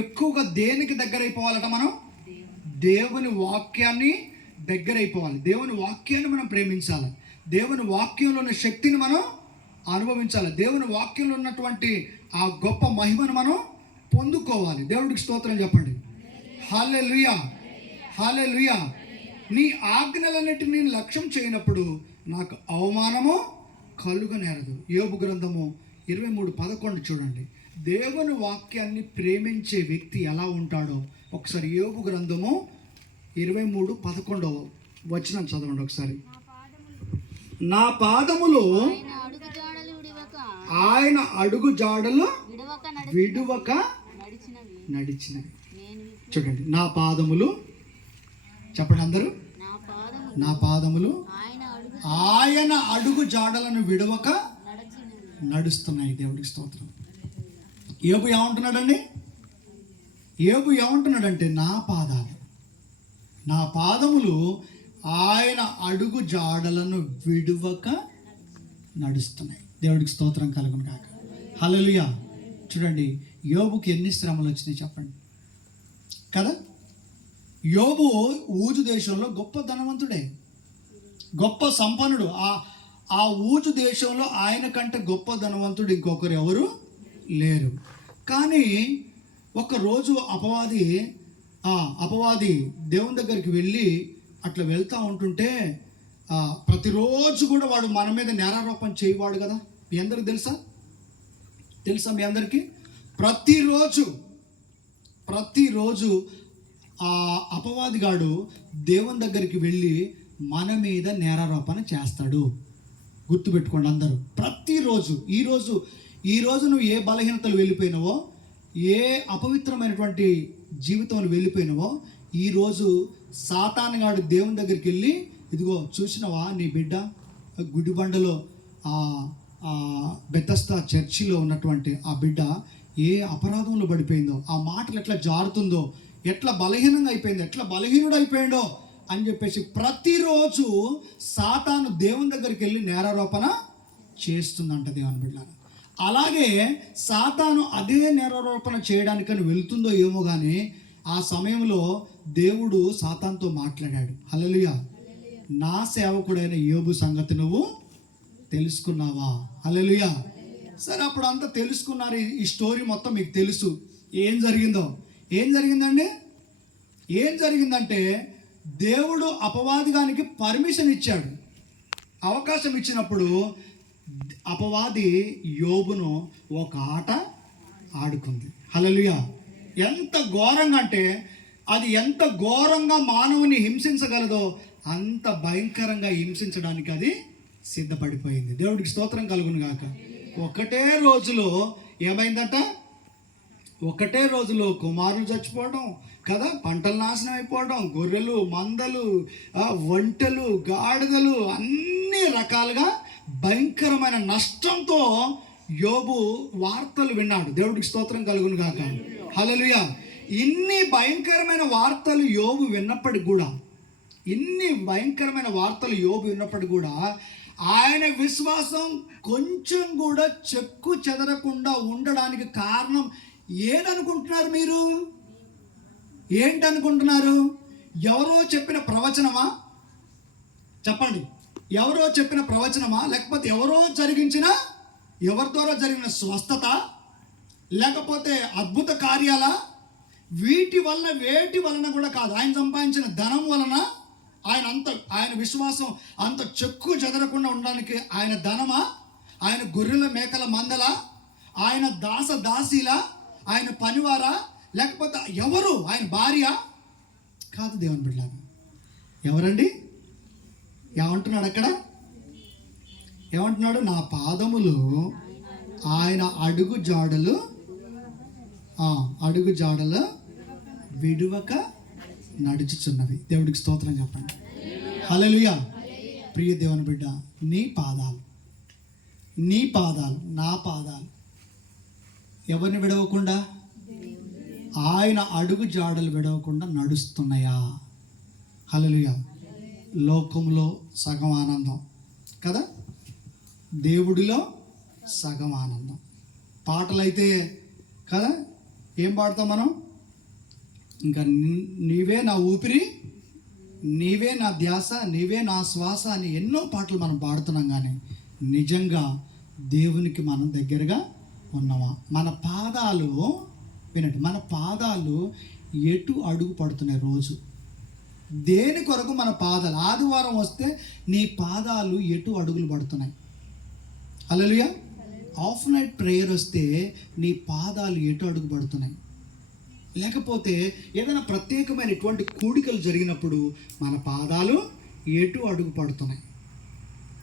ఎక్కువగా దేనికి దగ్గర అయిపోవాలట? మనం దేవుని వాక్యాన్ని దగ్గర అయిపోవాలి. దేవుని వాక్యాన్ని మనం ప్రేమించాలి. దేవుని వాక్యంలో ఉన్న శక్తిని మనం అనుభవించాలి. దేవుని వాక్యంలో ఉన్నటువంటి ఆ గొప్ప మహిమను మనం పొందుకోవాలి. దేవుడికి స్తోత్రం చెప్పండి. హల్లెలూయా, హల్లెలూయా. నీ ఆజ్ఞలన్నిటిని నేను లక్ష్యం చేయనప్పుడు నాకు అవమానము కలుగనేరదు. యోబు గ్రంథము 23:11 చూడండి. దేవుని వాక్యాన్ని ప్రేమించే వ్యక్తి ఎలా ఉంటాడో ఒకసారి యోబు గ్రంథము 23:11 వచనం చదవండి ఒకసారి. నా పాదములు ఆయన అడుగు జాడలు విడువక నడిచినవి. చూడండి, నా పాదములు, చెప్పండి అందరూ, నా పాదములు ఆయన అడుగు జాడలను విడవక నడుస్తున్నాయి. దేవుడికి స్తోత్రం. యోబు ఏమంటున్నాడండి? యోబు ఏమంటున్నాడంటే నా పాదములు ఆయన అడుగు జాడలను విడువక నడుస్తున్నాయి. దేవుడికి స్తోత్రం కలుగును కాక. హల్లెలూయా. చూడండి, యోబుకి ఎన్ని శ్రమలు వచ్చినాయి చెప్పండి కదా. యోబు ఊజు దేశంలో గొప్ప ధనవంతుడే, గొప్ప సంపన్నుడు. ఆ ఊజు దేశంలో ఆయన కంటే గొప్ప ధనవంతుడు ఇంకొకరు ఎవరు లేరు. కానీ ఒకరోజు అపవాది దేవుని దగ్గరికి వెళ్ళి అట్లా వెళ్తూ ఉంటుంటే ప్రతిరోజు కూడా వాడు మన మీద నేరారోపణ చేయవాడు కదా. మీ అందరికి తెలుసా మీ అందరికీ? ప్రతిరోజు ఆ అపవాదిగాడు దేవుని దగ్గరికి వెళ్ళి మన మీద నేరారోపణ చేస్తాడు. గుర్తుపెట్టుకోండి అందరూ. ప్రతిరోజు ఈరోజు నువ్వు ఏ బలహీనతలు వెళ్ళిపోయినావో, ఏ అపవిత్రమైనటువంటి జీవితంలో వెళ్ళిపోయినావో, ఈరోజు సాతానుగాడు దేవుని దగ్గరికి వెళ్ళి, ఇదిగో చూసినవా నీ బిడ్డ గుడిబండలో బెతస్తా చర్చిలో ఉన్నటువంటి ఆ బిడ్డ ఏ అపరాధంలో పడిపోయిందో, ఆ మాటలు ఎట్లా జారుతుందో, ఎట్లా బలహీనంగా అయిపోయిందో, ఎట్లా బలహీనుడు అయిపోయిందో అని చెప్పేసి ప్రతిరోజు సాతాను దేవుని దగ్గరికి వెళ్ళి నేరారోపణ చేస్తుందంట దేవుని బిడ్డలారా. అలాగే సాతాను అదే నేరారోపణ చేయడానికని వెళ్తుందో ఏమో కానీ ఆ సమయంలో దేవుడు సాతానుతో మాట్లాడాడు. హల్లెలూయా. నా సేవకుడైన యోబు సంగతి నువ్వు తెలుసుకున్నావా? హల్లెలూయా. సరే, అప్పుడు అంతా తెలుసుకున్నారు. ఈ స్టోరీ మొత్తం మీకు తెలుసు. ఏం జరిగిందండి? ఏం జరిగిందంటే దేవుడు అపవాదిగానికి పర్మిషన్ ఇచ్చాడు. అవకాశం ఇచ్చినప్పుడు అపవాది యోబును ఒక ఆట ఆడుకుంది. హల్లెలూయా. ఎంత ఘోరంగా అంటే అది ఎంత ఘోరంగా మానవుని హింసించగలదో అంత భయంకరంగా హింసించడానికి అది సిద్ధపడిపోయింది. దేవుడికి స్తోత్రం కలుగును గాక. ఒకటే రోజులో ఏమైందట? ఒకటే రోజులో కుమారులు చచ్చిపోవడం కదా, పంటలు నాశనం అయిపోవడం, గొర్రెలు, మందలు, ఒంటెలు, గాడిదలు, అన్ని రకాలుగా భయంకరమైన నష్టంతో యోబు వార్తలు విన్నాడు. దేవుడికి స్తోత్రం కలుగును గాక. హల్లెలూయా. ఇన్ని భయంకరమైన వార్తలు యోబు విన్నప్పటికి కూడా ఆయన విశ్వాసం కొంచెం కూడా చెక్కు చెదరకుండా ఉండడానికి కారణం ఏదనుకుంటున్నారు మీరు? ఏంటనుకుంటున్నారు? ఎవరో చెప్పిన ప్రవచనమా? చెప్పండి. ఎవరో చెప్పిన ప్రవచనమా? లేకపోతే ఎవరి ద్వారా జరిగిన స్వస్థత, లేకపోతే అద్భుత కార్యాల? వేటి వలన కూడా కాదు. ఆయన సంపాదించిన ధనం వలన ఆయన విశ్వాసం అంత చెక్కు చెదరకుండా ఉండడానికి ఆయన ధనమా? ఆయన గొర్రెల మేకల మందల? ఆయన దాసీల? ఆయన పనివారా? లేకపోతే ఎవరు? ఆయన భార్య? కాదు దేవుని బిడ్డలారా. ఎవరండి? ఏమంటున్నాడు అక్కడ? ఏమంటున్నాడు? నా పాదములు ఆయన అడుగు జాడలు అడుగు జాడల విడువక నడుచుచున్నవి. దేవుడికి స్తోత్రం చెప్పండి. హల్లెలూయా. ప్రియ దేవుని బిడ్డ, నీ పాదాలు నా పాదాలు ఎవరిని విడవకుండా, ఆయన అడుగు జాడలు విడవకుండా నడుస్తున్నాయా? హల్లెలూయా. లోకంలో సగం ఆనందం కదా, దేవుడిలో సగం ఆనందం. పాటలైతే కదా ఏం పాడతాం మనం? ఇంకా నీవే నా ఊపిరి, నీవే నా ధ్యాస, నీవే నా శ్వాస అని ఎన్నో పాటలు మనం పాడుతున్నాం. కానీ నిజంగా దేవునికి మనం దగ్గరగా ఉన్నామా? మన పాదాలు వినండి, మన పాదాలు ఎటు అడుగు పడుతున్నాయి రోజు? దేని కొరకు మన పాదాలు? ఆదివారం వస్తే నీ పాదాలు ఎటు అడుగులు పడుతున్నాయి? హల్లెలూయా. ఆఫ్ నైట్ ప్రేయర్ వస్తే నీ పాదాలు ఎటు అడుగు పడుతున్నాయి? లేకపోతే ఏదైనా ప్రత్యేకమైన ఇటువంటి కూడికలు జరిగినప్పుడు మన పాదాలు ఎటు అడుగు పడుతున్నాయి?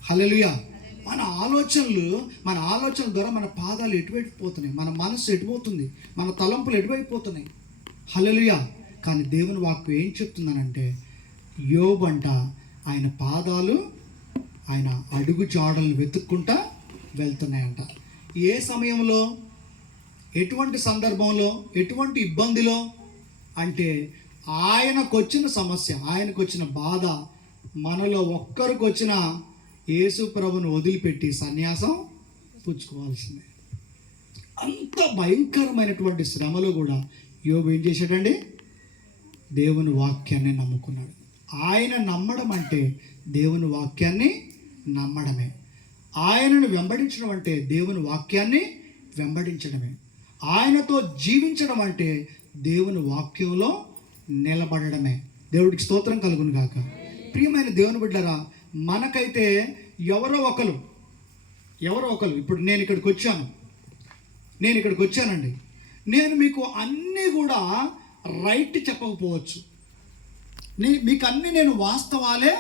హల్లెలూయా. మన ఆలోచనల ద్వారా మన పాదాలు ఎటువైపు పోతున్నాయి, మన మనసు ఎటుపోతుంది, మన తలంపులు ఎటువైపోతున్నాయి. హల్లెలూయా. కానీ దేవుని వాక్కు ఏం చెప్తుందనంటే, యోబు అంట ఆయన పాదాలు ఆయన అడుగు జాడలను వెతుక్కుంటా వెళ్తున్నాయంట. ఏ సమయంలో, ఎటువంటి సందర్భంలో, ఎటువంటి ఇబ్బందిలో అంటే ఆయనకు వచ్చిన సమస్య, ఆయనకు వచ్చిన బాధ, మనలో ఒక్కరికి వచ్చిన యేసు ప్రభును వదిలిపెట్టి సన్యాసం పుచ్చుకోవాల్సిందే. అంత భయంకరమైనటువంటి శ్రమలో కూడా యోబు ఏం చేశాడండి? దేవుని వాక్యాన్ని నమ్ముకున్నాడు. ఆయన నమ్మడం అంటే దేవుని వాక్యాన్ని నమ్మడమే. ఆయనను వెంబడించడం అంటే దేవుని వాక్యాన్ని వెంబడించడమే. ఆయనతో జీవించడం అంటే దేవుని వాక్యంలో నిలబడడమే. దేవుడికి స్తోత్రం కలుగును గాక. ప్రియమైన దేవుని బిడ్డలారా, మనకైతే ఎవరో ఒకరు ఇప్పుడు నేను ఇక్కడికి వచ్చానండి. నేను మీకు అన్నీ కూడా రైట్ చెప్పకపోవచ్చు, మీకు అన్నీ నేను వాస్తవాలే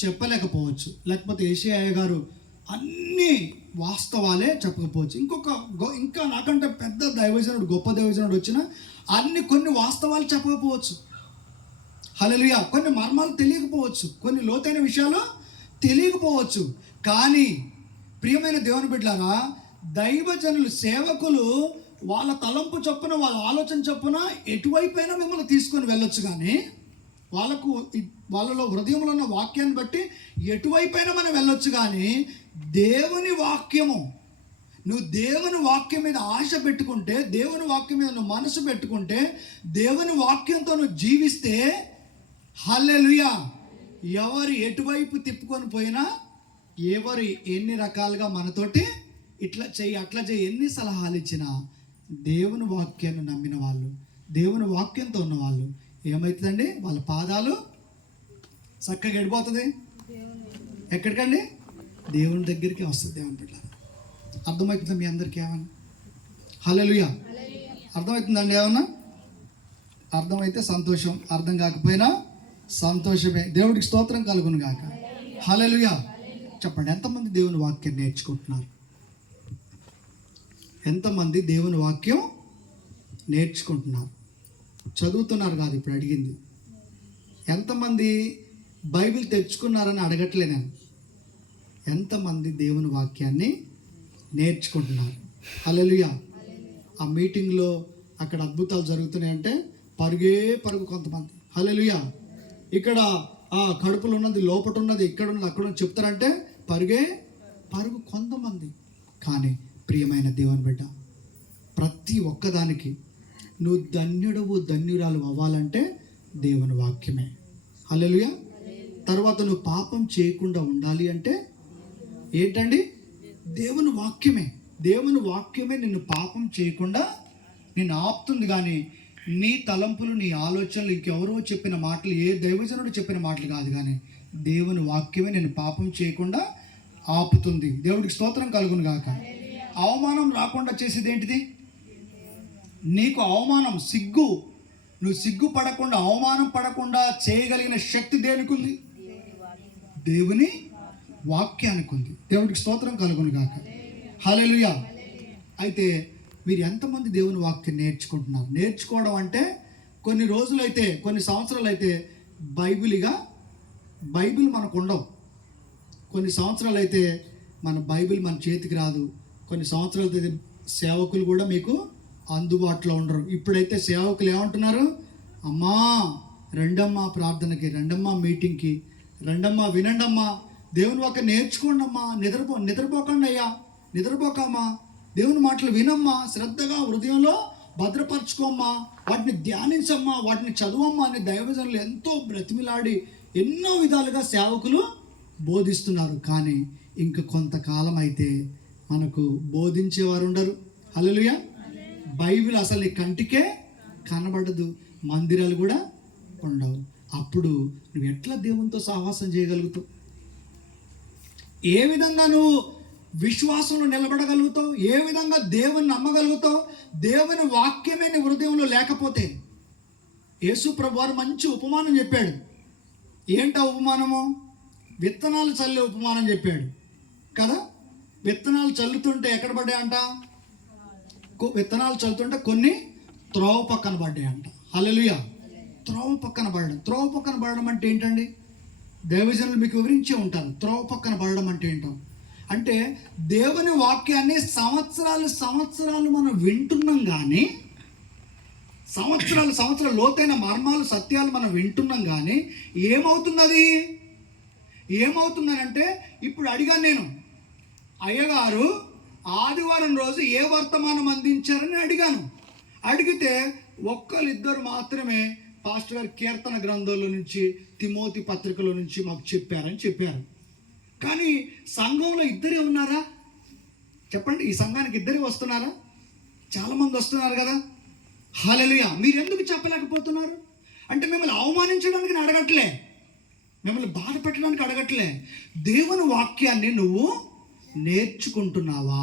చెప్పలేకపోవచ్చు. లేకపోతే ఏషియా గారు అన్నీ వాస్తవాలే చెప్పకపోవచ్చు. ఇంకా నాకంటే పెద్ద దైవజనుడు, గొప్ప దైవజనుడు వచ్చినా కొన్ని వాస్తవాలు చెప్పకపోవచ్చు. హల్లెలూయా. కొన్ని మర్మాలు తెలియకపోవచ్చు, కొన్ని లోతైన విషయాలు తెలియకపోవచ్చు. కానీ ప్రియమైన దేవుని బిడ్డలారా, దైవజనులు, సేవకులు వాళ్ళ తలంపు చొప్పున, వాళ్ళ ఆలోచన చొప్పున ఎటువైపైనా మిమ్మల్ని తీసుకొని వెళ్ళొచ్చు. కానీ వాళ్ళలో హృదయంలో ఉన్న వాక్యాన్ని బట్టి ఎటువైపైనా మనం వెళ్ళొచ్చు. కానీ దేవుని వాక్యము, నువ్వు దేవుని వాక్యం మీద ఆశ పెట్టుకుంటే, దేవుని వాక్యం మీద నువ్వు మనసు పెట్టుకుంటే, దేవుని వాక్యంతో నువ్వు జీవిస్తే, హల్లెలూయా, ఎవరు ఎటువైపు తిప్పుకొని పోయినా, ఎవరు ఎన్ని రకాలుగా మనతోటి ఇట్లా చెయ్యి అట్లా చెయ్యి ఎన్ని సలహాలు ఇచ్చినా, దేవుని వాక్యాన్ని నమ్మిన వాళ్ళు, దేవుని వాక్యంతో ఉన్న వాళ్ళు ఏమవుతుందండి? వాళ్ళ పాదాలు చక్కగా ఎడిపోతుంది. ఎక్కడికండి? దేవుని దగ్గరికి వస్తుంది. దేవుని బిడ్డ, అర్థమవుతుందా మీ అందరికీ? ఏమన్నా? హల్లెలూయా. అర్థమవుతుందండి? ఏమన్నా అర్థమైతే సంతోషం, అర్థం కాకపోయినా సంతోషమే. దేవుడికి స్తోత్రం కలుగును గాక. హల్లెలూయా. చెప్పండి, ఎంతమంది దేవుని వాక్యం నేర్చుకుంటున్నారు? ఎంతమంది దేవుని వాక్యం నేర్చుకుంటున్నారు? చదువుతున్నారు కాదు ఇప్పుడు అడిగింది. ఎంతమంది బైబిల్ తెచ్చుకున్నారని అడగట్లే నేను. ఎంతమంది దేవుని వాక్యాన్ని నేర్చుకుంటున్నారు? హల్లెలూయా. ఆ మీటింగ్లో అక్కడ అద్భుతాలు జరుగుతున్నాయంటే పరుగు కొంతమంది. హల్లెలూయా. ఇక్కడ కడుపులో ఉన్నది, లోపట ఉన్నది, ఇక్కడ ఉన్నది, అక్కడ ఉన్నది చెప్తారంటే పరుగు కొంతమంది. కానీ ప్రియమైన దేవుని బిడ్డ, ప్రతి ఒక్కదానికి నువ్వు ధన్యురాలు అవ్వాలంటే దేవుని వాక్యమే. హల్లెలూయా. తర్వాత నువ్వు పాపం చేయకుండా ఉండాలి అంటే ఏంటండి? దేవుని వాక్యమే. దేవుని వాక్యమే నిన్ను పాపం చేయకుండా నిన్ను ఆపుతుంది. కానీ నీ తలంపులు, నీ ఆలోచనలు, ఇంకెవరో చెప్పిన మాటలు, ఏ దైవజనుడు చెప్పిన మాటలు కాదు. కానీ దేవుని వాక్యమే నిన్ను పాపం చేయకుండా ఆపుతుంది. దేవుడికి స్తోత్రం కలుగును గాక. అవమానం రాకుండా చేసేది ఏంటిది? నీకు అవమానం, నువ్వు సిగ్గుపడకుండా, అవమానం పడకుండా చేయగలిగిన శక్తి దేనికి ఉంది? దేవుని వాక్యానికి ఉంది. దేవుడికి స్తోత్రం కలుగును గాక. హల్లెలూయా. అయితే మీరు ఎంతమంది దేవుని వాక్యం నేర్చుకుంటున్నారు? నేర్చుకోవడం అంటే కొన్ని రోజులైతే, కొన్ని సంవత్సరాలు అయితే బైబిల్ మనకు ఉండవు. కొన్ని సంవత్సరాలు అయితే మన బైబిల్ మన చేతికి రాదు. కొన్ని సంవత్సరాలు అయితే సేవకులు కూడా మీకు అందుబాటులో ఉండరు. ఇప్పుడైతే సేవకులు ఏమంటున్నారు? అమ్మా రండమ్మా ప్రార్థనకి, రండమ్మా మీటింగ్కి, రండమ్మా వినండమ్మా, దేవుని వాక్యం నేర్చుకోండి అమ్మా, నిద్రపోకండి అయ్యా, నిద్రపోకమ్మా, దేవుని మాటలు వినమ్మా, శ్రద్ధగా హృదయంలో భద్రపరచుకోమ్మా, వాటిని ధ్యానించమ్మా, వాటిని చదువమ్మా అని దైవజనులు ఎంతో బ్రతిమిలాడి ఎన్నో విధాలుగా సేవకులు బోధిస్తున్నారు. కానీ ఇంక కొంతకాలం అయితే మనకు బోధించేవారు ఉండరు. హల్లెలూయా. బైబిల్ అసలు నీ కంటికే కనబడదు, మందిరాలు కూడా ఉండవు. అప్పుడు నువ్వు ఎట్లా దేవునితో సహవాసం చేయగలుగుతావు? ఏ విధంగా నువ్వు విశ్వాసంలో నిలబడగలుగుతావు? ఏ విధంగా దేవుని నమ్మగలుగుతావు? దేవుని వాక్యమే నీ హృదయంలో లేకపోతే. యేసు ప్రభువు వారు మంచి ఉపమానం చెప్పాడు. ఏంటా ఉపమానము? విత్తనాలు చల్లే ఉపమానం చెప్పాడు కదా. విత్తనాలు చల్లుతుంటే ఎక్కడ పడ్డాయంట? విత్తనాలు చల్లుతుంటే కొన్ని త్రోవ పక్కన పడ్డాయంట. హల్లెలూయా. త్రోవ పక్కన పడడం అంటే ఏంటండి? దైవజనులు మీకు వివరించే ఉంటారు. త్రోవ పక్కన పడడం అంటే ఏంటో అంటే, దేవుని వాక్యాన్ని సంవత్సరాలు మనం వింటున్నాం, కానీ సంవత్సరాలు లోతైన మర్మాలు, సత్యాలు మనం వింటున్నాం, కానీ ఏమవుతుందనంటే ఇప్పుడు అడిగాను నేను, అయ్యగారు ఆదివారం రోజు ఏ వర్తమానం అందించారని అడిగితే ఒక్కరిద్దరు మాత్రమే పాస్టర్ గారు కీర్తన గ్రంథంలో నుంచి, తిమోతి పత్రికలో నుంచి మాకు చెప్పారు. కానీ సంఘంలో ఇద్దరే ఉన్నారా? చెప్పండి, ఈ సంఘానికి ఇద్దరే వస్తున్నారా? చాలామంది వస్తున్నారు కదా. హల్లెలూయా. మీరు ఎందుకు చెప్పలేకపోతున్నారు? అంటే మిమ్మల్ని అవమానించడానికి నేను అడగట్లే, మిమ్మల్ని బాధ పెట్టడానికి అడగట్లే. దేవుని వాక్యాన్ని నువ్వు నేర్చుకుంటున్నావా?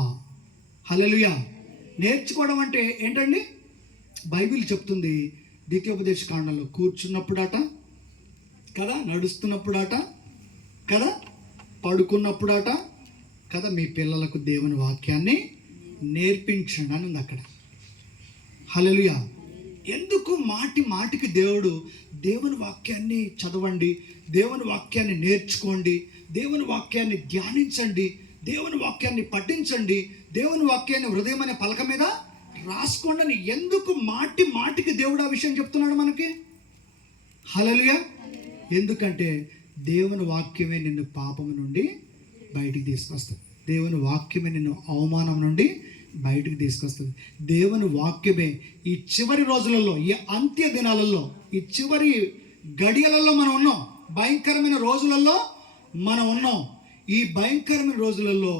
హల్లెలూయా. నేర్చుకోవడం అంటే ఏంటండి? బైబిల్ చెప్తుంది ద్వితీయోపదేశ కాండంలో, కూర్చున్నప్పుడట కదా, నడుస్తున్నప్పుడట కదా, పడుకున్నప్పుడట కదా, మీ పిల్లలకు దేవుని వాక్యాన్ని నేర్పించండి అని ఉంది అక్కడ. హల్లెలూయా. ఎందుకు మాటికి దేవుని వాక్యాన్ని చదవండి, దేవుని వాక్యాన్ని నేర్చుకోండి, దేవుని వాక్యాన్ని ధ్యానించండి, దేవుని వాక్యాన్ని పఠించండి, దేవుని వాక్యాన్ని హృదయం అనే పలక మీద రాసుకోండి అని ఎందుకు మాటికి దేవుడు ఆ విషయం చెప్తున్నాడు మనకి? హల్లెలూయా. ఎందుకంటే దేవుని వాక్యమే నిన్ను పాపము నుండి బయటికి తీసుకొస్తుంది. దేవుని వాక్యమే నిన్ను అవమానం నుండి బయటికి తీసుకొస్తుంది. దేవుని వాక్యమే ఈ చివరి రోజులలో, ఈ అంత్య దినాలలో, ఈ చివరి గడియలలో మనం ఉన్నాం. భయంకరమైన రోజులలో మనం ఉన్నాం. ఈ భయంకరమైన రోజులలో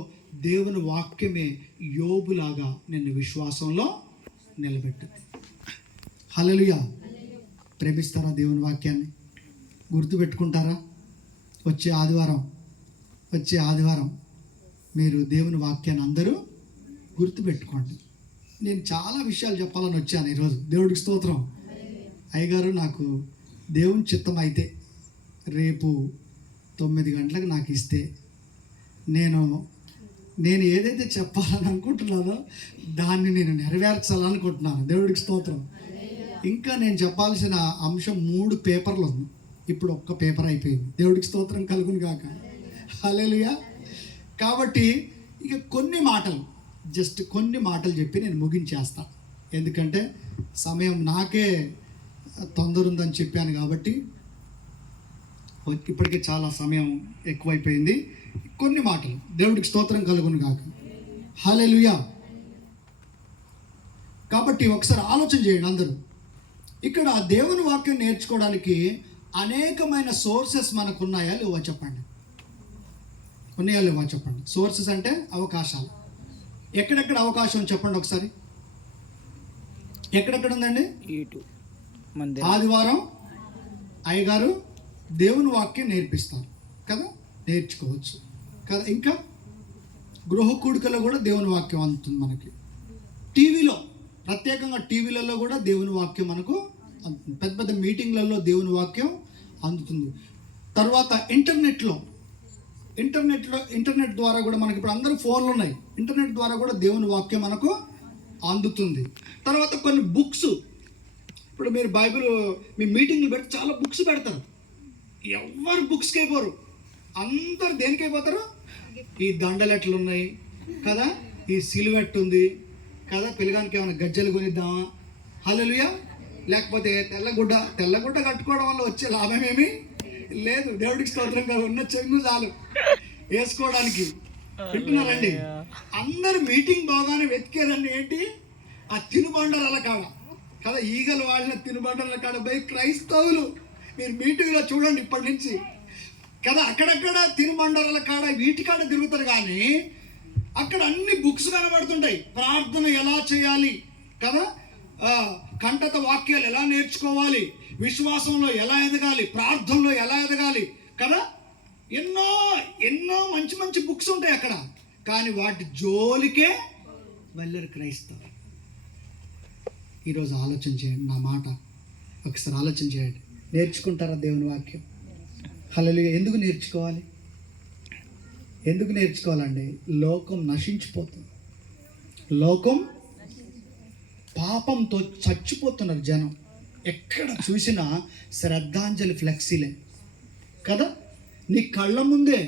దేవుని వాక్యమే యోబులాగా నిన్ను విశ్వాసంలో నిలబెట్టింది. హల్లెలూయా. ప్రేమిస్తారా దేవుని వాక్యాన్ని? గుర్తుపెట్టుకుంటారా? వచ్చే ఆదివారం మీరు దేవుని వాక్యాన్ని అందరూ గుర్తుపెట్టుకోండి. నేను చాలా విషయాలు చెప్పాలని వచ్చాను ఈరోజు. దేవుడికి స్తోత్రం. అయ్యగారు, నాకు దేవుని చిత్తం అయితే రేపు 9 గంటలకు నాకు ఇస్తే నేను ఏదైతే చెప్పాలని అనుకుంటున్నానో దాన్ని నేను నెరవేర్చాలనుకుంటున్నాను. దేవుడికి స్తోత్రం. ఇంకా నేను చెప్పాల్సిన అంశం 3 పేపర్లు ఉంది. ఇప్పుడు 1 పేపర్ అయిపోయింది. దేవుడికి స్తోత్రం కలుగును గాక. హల్లెలూయా. కాబట్టి ఇక కొన్ని మాటలు చెప్పి నేను ముగించేస్తా. ఎందుకంటే సమయం నాకే తొందర ఉందని చెప్పాను కాబట్టి ఇప్పటికే చాలా సమయం ఎక్కువైపోయింది. కొన్ని మాటలు. దేవుడికి స్తోత్రం కలుగును గాక. హల్లెలూయా. కాబట్టి ఒకసారి ఆలోచన చేయండి అందరూ. ఇక్కడ దేవుని వాక్యం నేర్చుకోవడానికి అనేకమైన సోర్సెస్ మనకు ఉన్నాయా లేవో చెప్పండి. ఉన్నాయా లేవో చెప్పండి. సోర్సెస్ అంటే అవకాశాలు. ఎక్కడెక్కడ అవకాశం చెప్పండి ఒకసారి. ఎక్కడెక్కడ ఉందండి? ఆదివారం అయ్యగారు దేవుని వాక్యం నేర్పిస్తారు కదా, నేర్చుకోవచ్చు కదా. ఇంకా గృహ కూడికలో కూడా దేవుని వాక్యం అందుతుంది మనకి. టీవీలో, ప్రత్యేకంగా టీవీలలో కూడా దేవుని వాక్యం మనకు అందుతుంది. పెద్ద పెద్ద మీటింగ్లలో దేవుని వాక్యం అందుతుంది. తర్వాత ఇంటర్నెట్ ద్వారా కూడా మనకి ఇప్పుడు అందరూ ఫోన్లు ఉన్నాయి. ఇంటర్నెట్ ద్వారా కూడా దేవుని వాక్యం మనకు అందుతుంది. తర్వాత కొన్ని బుక్స్, ఇప్పుడు మీరు బైబిల్ మీ మీటింగ్లు పెడితే చాలా బుక్స్ పెడతారు. ఎవరు బుక్స్కి అయిపోరు, అందరు దేనికి అయిపోతారు? ఈ దండలు ఎట్లున్నాయి కదా, ఈ సిలువెట్ ఉంది కదా, పిల్లగానికి ఏమైనా గజ్జలు కొనిద్దామా, హల్లెలూయా, లేకపోతే తెల్లగుడ్డ కట్టుకోవడం వల్ల వచ్చే లాభం ఏమీ లేదు. దేవుడికి స్తోత్రం కాదు, ఉన్న చెంగు చాలు వేసుకోవడానికి. వింటున్నారండి? అందరు మీటింగ్ బాగానే వెతికేదండి ఏంటి? ఆ తినుబండరాల కాడ కదా, ఈగలు వాడిన తినుబండరాల కాడ పోయి క్రైస్తవులు మీరు మీటింగ్లో చూడండి ఇప్పటి నుంచి కదా, అక్కడక్కడ తినుబండరాల కాడ వీటి కాడ తిరుగుతారు, కానీ అక్కడ అన్ని బుక్స్ కనబడుతుంటాయి. ప్రార్థన ఎలా చేయాలి కదా, కంటత వాక్యాలు ఎలా నేర్చుకోవాలి, విశ్వాసంలో ఎలా ఎదగాలి, ప్రార్థనలో ఎలా ఎదగాలి కదా, ఎన్నో ఎన్నో మంచి మంచి బుక్స్ ఉంటాయి అక్కడ. కానీ వాటి జోలికే వెళ్ళరు క్రైస్తవులు. ఈరోజు ఆలోచన చేయండి, నా మాట ఒకసారి ఆలోచన చేయండి. నేర్చుకుంటారా దేవుని వాక్యం? హల్లెలూయా. ఎందుకు నేర్చుకోవాలి? ఎందుకు నేర్చుకోవాలండి? లోకం నశించిపోతుంది. లోకం పాపంతో చచ్చిపోతున్నారు జనం. ఎక్కడ చూసినా శ్రద్ధాంజలి ఫ్లెక్సీలే కదా. నీ కళ్ళ ముందే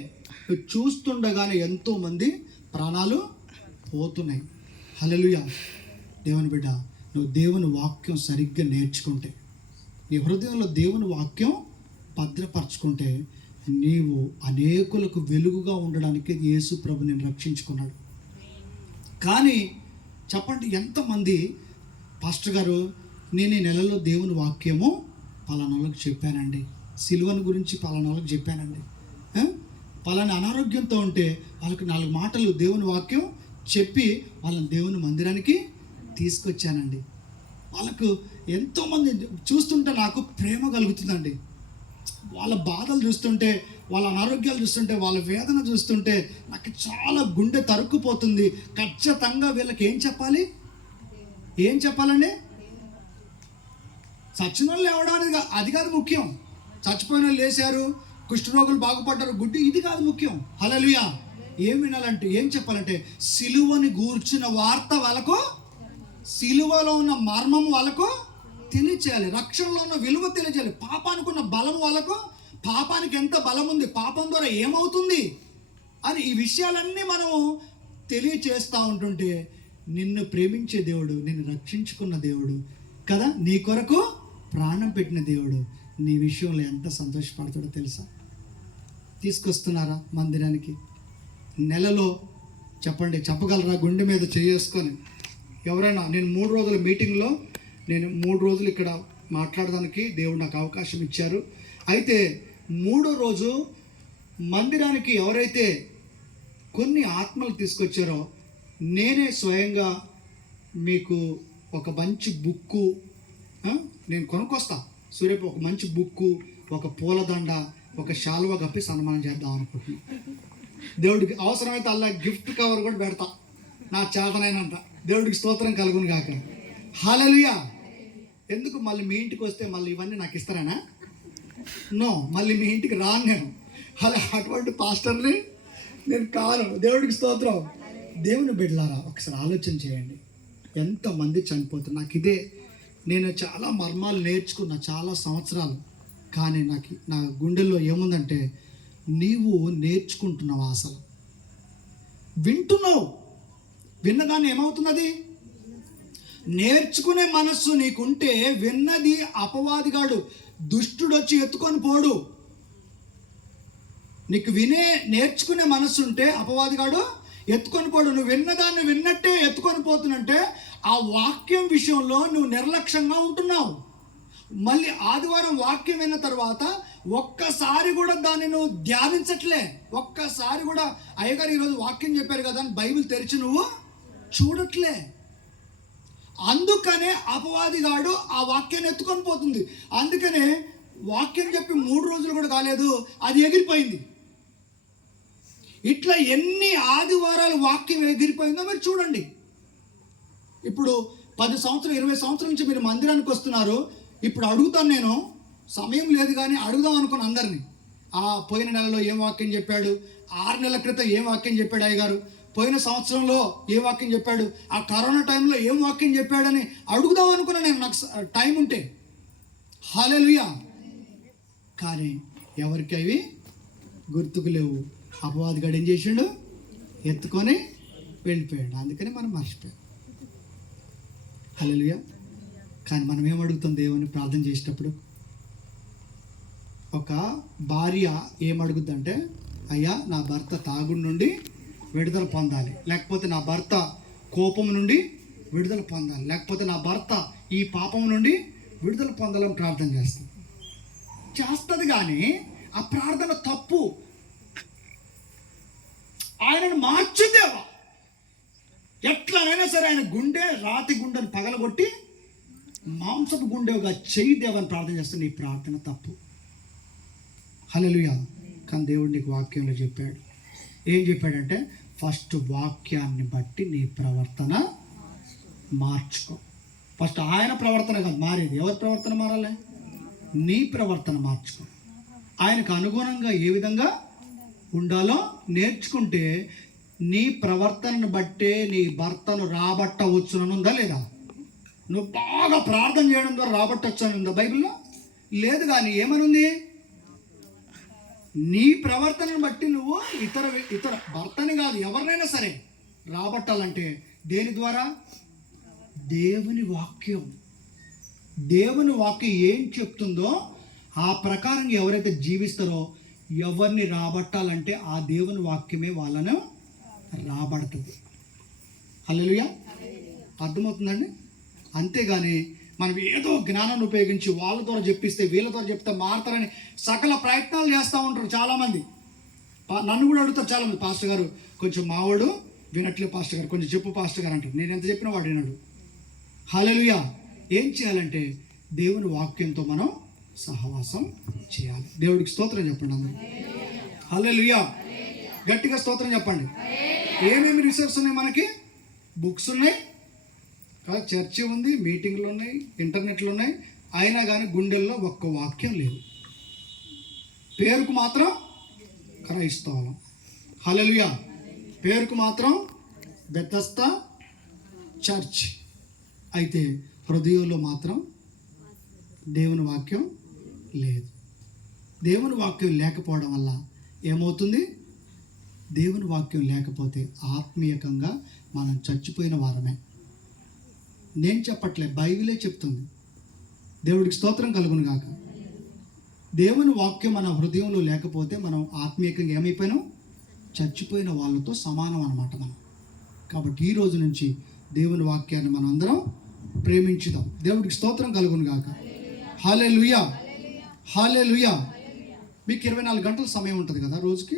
నువ్వు చూస్తుండగానే ఎంతోమంది ప్రాణాలు పోతున్నాయి. హల్లెలూయా. దేవుని బిడ్డ, నువ్వు దేవుని వాక్యం సరిగ్గా నేర్చుకుంటే, నీ హృదయంలో దేవుని వాక్యం భద్రపరచుకుంటే, నీవు అనేకులకు వెలుగుగా ఉండడానికి యేసు ప్రభు నేను రక్షించుకున్నాడు. కానీ చెప్పండి, ఎంతమంది పాస్టర్ గారు నేను ఈ నెలలో దేవుని వాక్యము పలానాళ్ళకి చెప్పానండి, సిలువను గురించి పలానాళ్ళకి చెప్పానండి, పలానా అనారోగ్యంతో ఉంటే వాళ్ళకి 4 మాటలు దేవుని వాక్యం చెప్పి వాళ్ళని దేవుని మందిరానికి తీసుకొచ్చానండి. వాళ్ళకు ఎంతోమంది చూస్తుంటే నాకు ప్రేమ కలుగుతుందండి. వాళ్ళ బాధలు చూస్తుంటే, వాళ్ళ అనారోగ్యాలు చూస్తుంటే, వాళ్ళ వేదన చూస్తుంటే నాకు చాలా గుండె తరుక్కుపోతుంది. ఖచ్చితంగా వీళ్ళకి ఏం చెప్పాలి? ఏం చెప్పాలండి? చచ్చిన వాళ్ళు లేవడానికి అది కాదు ముఖ్యం. చచ్చిపోయిన వాళ్ళు లేచారు, కుష్ఠరోగులు బాగుపడ్డారు, గుడ్డి, ఇది కాదు ముఖ్యం. హల్లెలూయా. ఏం వినాలంటే, ఏం చెప్పాలంటే, సిలువని గూర్చిన వార్త వాళ్ళకు, సిలువలో ఉన్న మర్మం వాళ్ళకు తెలియచేయాలి. రక్షణలో ఉన్న విలువ తెలియచేయాలి. పాపానికి ఉన్న బలం వాళ్ళకు, పాపానికి ఎంత బలం ఉంది, పాపం ద్వారా ఏమవుతుంది అని ఈ విషయాలన్నీ మనము తెలియచేస్తూ ఉంటుంటే, నిన్ను ప్రేమించే దేవుడు, నిన్ను రక్షించుకున్న దేవుడు కదా, నీ కొరకు ప్రాణం పెట్టిన దేవుడు నీ విషయంలో ఎంత సంతోషపడతాడో తెలుసా? తీసుకొస్తున్నారా మందిరానికి? నెలలో చెప్పండి, చెప్పగలరా గుండె మీద చేసుకొని ఎవరైనా? నేను 3 రోజుల మీటింగ్లో, నేను 3 రోజులు ఇక్కడ మాట్లాడడానికి దేవుడు నాకు అవకాశం ఇచ్చారు. అయితే 3వ రోజు మందిరానికి ఎవరైతే కొన్ని ఆత్మలు తీసుకొచ్చారో, నేనే స్వయంగా మీకు ఒక మంచి బుక్కు నేను కొనుక్కొస్తా. సూర్యపు ఒక మంచి బుక్కు, ఒక పూలదండ, ఒక శాలువా కప్పి సన్మానం చేద్దాం అనుకుంటున్నాను. దేవుడికి అవసరమైతే అలా గిఫ్ట్ కవర్ కూడా పెడతా, నా చేతనైనంత. దేవుడికి స్తోత్రం కలుగును గాక. హల్లెలూయా. ఎందుకు మళ్ళీ మీ ఇంటికి వస్తే మళ్ళీ ఇవన్నీ నాకు ఇస్తారేనా? నో, మళ్ళీ మీ ఇంటికి రాను నేను. అలా అటువంటి పాస్టర్ని నేను కాను. దేవుడికి స్తోత్రం. దేవుని బిడ్డలారా, ఒకసారి ఆలోచన చేయండి. ఎంతమంది చనిపోతున్నారు. నాకు ఇదే, నేను చాలా మర్మాలు నేర్చుకున్న చాలా సంవత్సరాలు. కానీ నా గుండెల్లో ఏముందంటే, నీవు నేర్చుకుంటున్నావు, అసలు వింటున్నావు. విన్నదాన్ని ఏమవుతున్నది? నేర్చుకునే మనస్సు నీకుంటే విన్నది అపవాదిగాడు, దుష్టుడు వచ్చి ఎత్తుకొని పోడు. నీకు నేర్చుకునే మనస్సు ఉంటే అపవాదిగాడు ఎత్తుకొని పోడు. నువ్వు విన్నదాన్ని విన్నట్టే ఎత్తుకొని పోతున్నంటే ఆ వాక్యం విషయంలో నువ్వు నిర్లక్ష్యంగా ఉంటున్నావు. మళ్ళీ ఆదివారం వాక్యం విన్న తర్వాత ఒక్కసారి కూడా దాన్ని నువ్వు ధ్యానించట్లే. ఒక్కసారి కూడా అయ్యగారు ఈరోజు వాక్యం చెప్పారు కదా అని బైబిల్ తెరిచి నువ్వు చూడట్లే. అందుకనే అపవాదిగాడు ఆ వాక్యాన్ని ఎత్తుకొని పోతుంది. అందుకనే వాక్యం చెప్పి 3 రోజులు కూడా కాలేదు, అది ఎగిరిపోయింది. ఇట్లా ఎన్ని ఆదివారాలు వాక్యం ఎగిరిపోయిందో మీరు చూడండి. ఇప్పుడు 10 సంవత్సరాలు 20 సంవత్సరాల నుంచి మీరు మందిరానికి వస్తున్నారు. ఇప్పుడు అడుగుతాను, నేను సమయం లేదు కానీ అడుగుదాం అనుకున్న అందరినీ, పోయిన నెలలో ఏం వాక్యం చెప్పాడు, 6 నెలల క్రితం ఏం వాక్యం చెప్పాడు అయ్యగారు, పోయిన సంవత్సరంలో ఏ వాక్యం చెప్పాడు, ఆ కరోనా టైంలో ఏం వాక్యం చెప్పాడని అడుగుదాం అనుకున్నాను నేను, నాకు టైం ఉంటే. హల్లెలూయా. కానీ ఎవరికి అవి గుర్తుకు లేవు. అపవాదిగాడు ఏం చేసిండు, ఎత్తుకొని వెళ్ళిపోయాడు. అందుకని మనం మర్చిపోయాం. హల్లెలూయా. కానీ మనం ఏమడుగుతాం దేవుని ప్రార్థన చేసేటప్పుడు? ఒక భార్య ఏమడుగుద్దంటే, అయ్యా నా భర్త తాగుడు నుండి విడుదల పొందాలి, లేకపోతే నా భర్త కోపం నుండి విడుదల పొందాలి, లేకపోతే నా భర్త ఈ పాపం నుండి విడుదల పొందాలని ప్రార్థన చేస్తుంది. కానీ ఆ ప్రార్థన తప్పు. ఆయనను మార్చుదేవా, ఎట్లనైనా సరే ఆయన గుండె, రాతి గుండెను పగలగొట్టి మాంసపు గుండెగా చెయ్యి దేవని ప్రార్థన చేస్తుంది. ఈ ప్రార్థన తప్పు. హల్లెలూయా. కానీ దేవుడు నీకు వాక్యంలో చెప్పాడు. ఏం చెప్పాడంటే, ఫస్ట్ వాక్యాన్ని బట్టి నీ ప్రవర్తన మార్చుకో. ఫస్ట్ ఆయన ప్రవర్తన కాదు మారేది, ఎవరి ప్రవర్తన మారాలి? నీ ప్రవర్తన మార్చుకో. ఆయనకు అనుగుణంగా ఏ విధంగా ఉండాలో నేర్చుకుంటే నీ ప్రవర్తనను బట్టే నీ భర్తను రాబట్టవచ్చునని ఉందా లేదా? నువ్వు బాగా ప్రార్థన చేయడం ద్వారా రాబట్టవచ్చు అని ఉందా బైబిల్లో? లేదు. కానీ ఏమనుంది? నీ ప్రవర్తనను బట్టి నువ్వు ఇతర భర్తని కాదు ఎవరినైనా సరే రాబట్టాలంటే దేని ద్వారా? దేవుని వాక్యం. దేవుని వాక్యం ఏం చెప్తుందో ఆ ప్రకారంగా ఎవరైతే జీవిస్తారో ఎవరిని రాబట్టాలంటే ఆ దేవుని వాక్యమే వాళ్ళను రాబడుతుంది. హల్లెలూయా. అర్థమవుతుందండి? అంతేగాని మనం ఏదో జ్ఞానాన్ని ఉపయోగించి వాళ్ళ ద్వారా చెప్పిస్తే వీళ్ళ ద్వారా చెప్తే మారతారని సకల ప్రయత్నాలు చేస్తూ ఉంటారు చాలామంది. నన్ను కూడా అడుగుతారు చాలామంది, పాస్టర్ గారు కొంచెం మావాడు వినట్లే పాస్టర్ గారు, కొంచెం చెప్పు పాస్టర్ గారు అంటారు. నేను ఎంత చెప్పినా వాడు వినడు. హల్లెలూయా. ఏం చేయాలంటే దేవుని వాక్యంతో మనం సహవాసం చేయాలి. దేవుడికి స్తోత్రం చెప్పండి అందరూ. హల్లెలూయా. గట్టిగా స్తోత్రం చెప్పండి. ఏమేమి రిసోర్స్ ఉన్నాయి మనకి? బుక్స్ ఉన్నాయి కదా, చర్చి ఉంది, మీటింగ్లు ఉన్నాయి, ఇంటర్నెట్లు ఉన్నాయి. అయినా కానీ గుండెల్లో ఒక్క వాక్యం లేదు. పేరుకు మాత్రం క్రైస్తవం. హల్లెలూయా. పేరుకు మాత్రం బెతెస్దా చర్చ్. అయితే హృదయంలో మాత్రం దేవుని వాక్యం లేదు. దేవుని వాక్యం లేకపోవడం వల్ల ఏమవుతుంది? దేవుని వాక్యం లేకపోతే ఆత్మీయంగా మనం చచ్చిపోయిన వారమే. నేను చెప్పట్లే, బైబిలే చెప్తుంది. దేవుడికి స్తోత్రం కలుగును గాక. దేవుని వాక్యం మన హృదయంలో లేకపోతే మనం ఆత్మీయంగా ఏమైపోయినాం? చచ్చిపోయిన వాళ్ళతో సమానం అన్నమాట మనం. కాబట్టి ఈ రోజు నుంచి దేవుని వాక్యాన్ని మనం అందరం ప్రేమించుదాం. దేవుడికి స్తోత్రం కలుగును గాక. హల్లెలూయా. హల్లెలూయా. మీకు 24 గంటల సమయం ఉంటుంది కదా రోజుకి.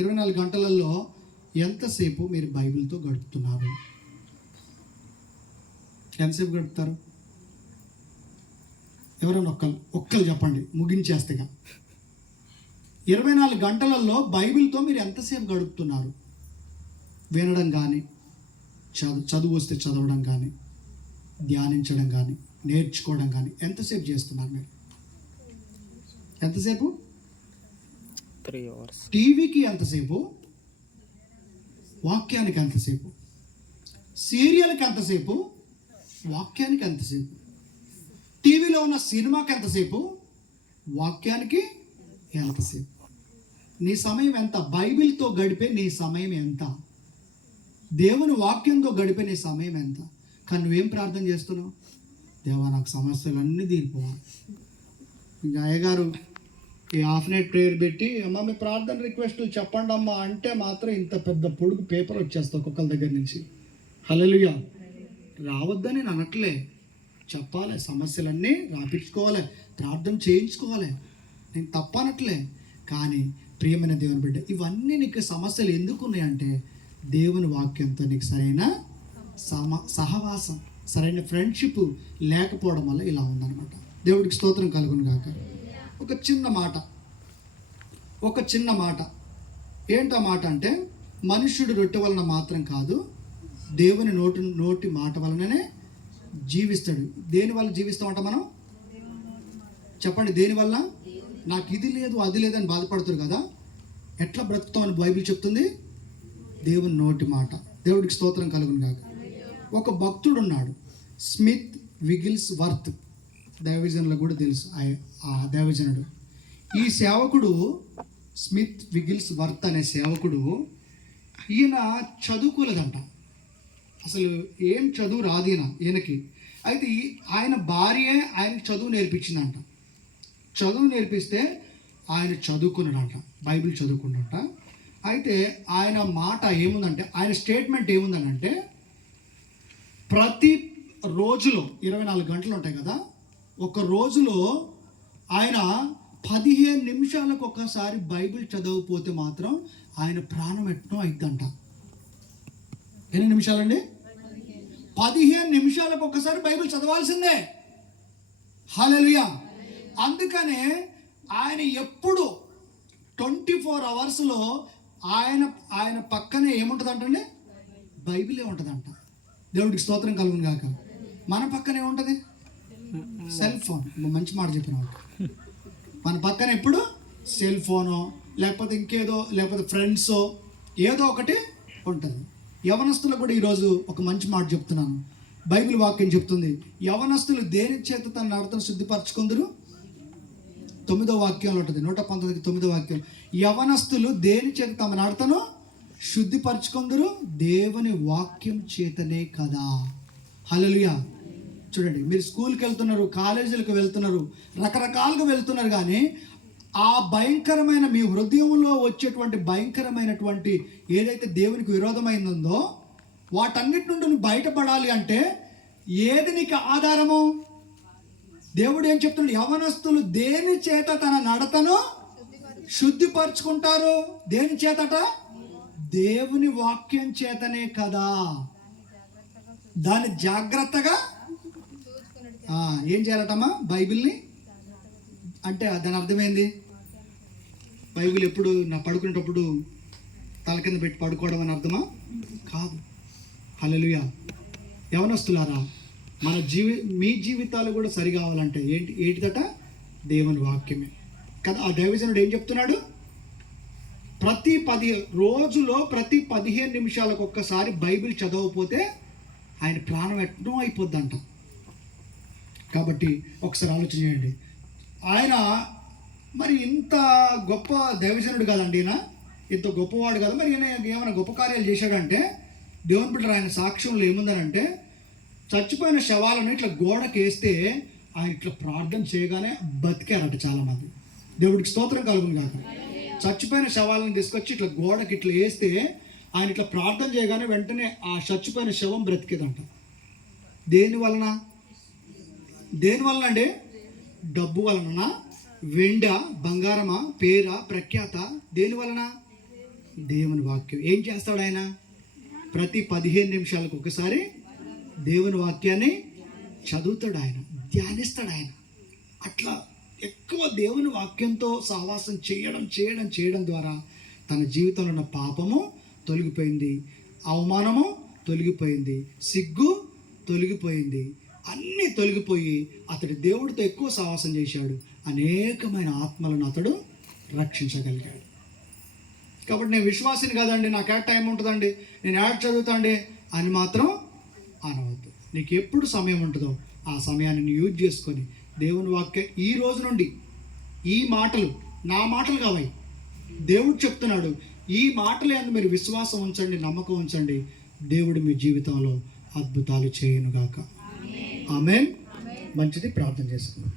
24 గంటలలో ఎంతసేపు మీరు బైబిల్తో గడుపుతున్నారు? ఎంతసేపు గడుపుతారు? ఎవరైనా ఒక్కరు చెప్పండి, ముగించేస్తేగా. 24 గంటలలో బైబిల్తో మీరు ఎంతసేపు గడుపుతున్నారు? వినడం కానీ, చదువు వస్తే చదవడం కానీ, ధ్యానించడం కానీ, నేర్చుకోవడం కానీ ఎంతసేపు చేస్తున్నారు మీరు? ఎంతసేపు? 3 hours. టీవీకి ఎంతసేపు? వాక్యానికి ఎంతసేపు? సీరియల్కి ఎంతసేపు? వాక్యానికి ఎంతసేపు? టీవీలో ఉన్న సినిమాకి ఎంతసేపు? వాక్యానికి ఎంతసేపు? నీ సమయం ఎంత? బైబిల్తో గడిపే నీ సమయం ఎంత? దేవుని వాక్యంతో గడిపే నీ సమయం ఎంత? కానీ నువ్వేం ప్రార్థన చేస్తున్నావు? దేవా నాకు సమస్యలన్నీ తీరిపోవాలి. ఇంకా అయ్యగారు ఈ హాఫ్ నైట్ ప్రేయర్ పెట్టి, అమ్మ మీ ప్రార్థన రిక్వెస్ట్లు చెప్పండి అమ్మా అంటే మాత్రం ఇంత పెద్ద పొడుగు పేపర్ వచ్చేస్తా ఒక్కొక్కరి దగ్గర నుంచి. హల్లెలూయా. రావద్దని నేను అనట్లే, చెప్పాలి, సమస్యలన్నీ రాపించుకోవాలి, ప్రార్థన చేయించుకోవాలి, నేను తప్పనట్లే. కానీ ప్రియమైన దేవుని బిడ్డ, ఇవన్నీ నీకు సమస్యలు ఎందుకు ఉన్నాయంటే దేవుని వాక్యంతో నీకు సరైన సహవాసం, సరైన ఫ్రెండ్షిప్ లేకపోవడం వల్ల ఇలా ఉందన్నమాట. దేవుడికి స్తోత్రం కలుగును గాక. ఒక చిన్న మాట ఏంటో మాట అంటే, మనుష్యుడు రొట్టె వలన మాత్రం కాదు, దేవుని నోటి మాట వలననే జీవిస్తాడు. దేని వల్ల జీవిస్తామంట మనం? చెప్పండి, దేనివల్ల? నాకు ఇది లేదు అది లేదని బాధపడుతారు కదా, ఎట్లా బ్రతుకుతామని బైబిల్ చెప్తుంది? దేవుని నోటి మాట. దేవుడికి స్తోత్రం కలుగును గాక. ఒక భక్తుడు ఉన్నాడు, స్మిత్ విగిల్స్ వర్త్. దైవజనులకు కూడా తెలుసు ఆ దైవజనుడు. ఈ సేవకుడు స్మిత్ విగిల్స్ వర్త్ అనే సేవకుడు, ఈయన చదువుకోలేదంట. అసలు ఏం చదువు రాదు ఈయనకి. అయితే ఆయన భార్యే ఆయనకి చదువు నేర్పించిందంట. చదువు నేర్పిస్తే ఆయన చదువుకున్నాడంట, బైబిల్ చదువుకున్నాడంట. అయితే ఆయన మాట ఏముందంటే, ఆయన స్టేట్మెంట్ ఏముందనంటే, ప్రతి రోజులో 24 గంటలు ఉంటాయి కదా, ఒక రోజులో ఆయన 15 నిమిషాలకు ఒకసారి బైబిల్ చదవకపోతే మాత్రం ఆయన ప్రాణం ఎట్నో అయిద్దంట. ఎన్ని నిమిషాలండి? 15 నిమిషాలకు ఒకసారి బైబిల్ చదవాల్సిందే. హల్లెలూయా. అందుకనే ఆయన ఎప్పుడు 24 అవర్స్లో ఆయన పక్కనే ఏముంటుందంటే బైబిలే ఉంటుందంట. దేవుడికి స్తోత్రం కలుగును గాక. మన పక్కన ఏముంటుంది? Cell phone. మంచి మాట చెప్పిన. మన పక్కన ఎప్పుడు సెల్ ఫోనో లేకపోతే ఇంకేదో, లేకపోతే ఫ్రెండ్సో ఏదో ఒకటి ఉంటుంది. యవనస్తులకు కూడా ఈరోజు ఒక మంచి మాట చెప్తున్నాను. బైబిల్ వాక్యం చెప్తుంది, యవనస్తులు దేని చేత తన నడతను శుద్ధిపరచుకుందరు. 9వ వాక్యంలో ఉంటుంది, 119కి 9వ వాక్యం. యవనస్తులు దేని చేత తమ నడతను శుద్ధిపరచుకుందరు, దేవుని వాక్యం చేతనే కదా. హల్లెలూయా. చూడండి, మీరు స్కూల్కి వెళ్తున్నారు, కాలేజీలకు వెళ్తున్నారు, రకరకాలుగా వెళ్తున్నారు, కానీ ఆ భయంకరమైన మీ హృదయంలో వచ్చేటువంటి భయంకరమైనటువంటి ఏదైతే దేవునికి విరోధమైందో వాటన్నిటి నుండి నువ్వు బయటపడాలి అంటే ఏది నీకు ఆధారము? దేవుడు ఏం చెప్తున్నాడు? యవనస్తులు దేని చేత తన నడతను శుద్ధిపరచుకుంటారు. దేని చేతట? దేవుని వాక్యం చేతనే కదా. దాన్ని జాగ్రత్తగా ఏం చేయాలటమ్మా? బైబిల్ని అంటే దాని అర్థమైంది, బైబిల్ ఎప్పుడు నా పడుకునేటప్పుడు తల కింద పెట్టి పడుకోవడం అని అర్థమా? కాదు. హల్లెలూయా. యవనస్తులారా, మీ జీవితాలు కూడా సరి కావాలంటే ఏంటిదట? దేవుని వాక్యమే కదా. ఆ దైవజనుడు ఏం చెప్తున్నాడు? ప్రతి 15 నిమిషాలకు ఒక్కసారి బైబిల్ చదవకపోతే ఆయన ప్రాణం ఎట్నో అయిపోద్దంట. కాబట్టి ఒకసారి ఆలోచన చేయండి. ఆయన మరి ఇంత గొప్ప దైవజనుడు కాదండి, ఈయన ఇంత గొప్పవాడు కాదు. మరి ఈయన ఏమైనా గొప్ప కార్యాలు చేశాడంటే, దేవుని బిడ్డలు ఆయన సాక్ష్యంలో ఏముందనంటే, చచ్చిపోయిన శవాలను ఇట్లా గోడకి వేస్తే ఆయన ఇట్లా ప్రార్థన చేయగానే బతికారట చాలామంది. దేవుడికి స్తోత్రం కలుగును కాక. చచ్చిపోయిన శవాలను తీసుకొచ్చి ఇట్లా గోడకి ఇట్లా వేస్తే ఆయన ఇట్లా ప్రార్థన చేయగానే వెంటనే ఆ చచ్చిపోయిన శవం బ్రతికేదంట. దేని వలన అండి? డబ్బు వలన, వెండ, బంగారమా, పేర, ప్రఖ్యాత? దేని వలన? దేవుని వాక్యం. ఏం చేస్తాడు ఆయన? ప్రతి 15 నిమిషాలకు ఒకసారి దేవుని వాక్యాన్ని చదువుతాడు ఆయన, ధ్యానిస్తాడు ఆయన. అట్లా ఎక్కువ దేవుని వాక్యంతో సహవాసం చేయడం ద్వారా తన జీవితంలో ఉన్న పాపము తొలగిపోయింది, అవమానము తొలగిపోయింది, సిగ్గు తొలగిపోయింది, అన్నీ తొలగిపోయి అతడు దేవుడితో ఎక్కువ సహవాసం చేశాడు. అనేకమైన ఆత్మలను అతడు రక్షించగలిగాడు. కాబట్టి నేను విశ్వాసిని కాదండి, నాకు యాడ్ టైం ఉంటుందండి, నేను యాడ్ చదువుతాండి అని మాత్రం అనవద్దు. నీకు ఎప్పుడు సమయం ఉంటుందో ఆ సమయాన్ని యూజ్ చేసుకొని దేవుని వాక్యం ఈ రోజు నుండి ఈ మాటలు నా మాటలు కావాలి, దేవుడు చెప్తున్నాడు, ఈ మాటలే అందు మీరు విశ్వాసం ఉంచండి, నమ్మకం ఉంచండి, దేవుడు మీ జీవితంలో అద్భుతాలు చేయనుగాక. ఆమేన్. మంచిది, ప్రార్థన చేసుకుందాం.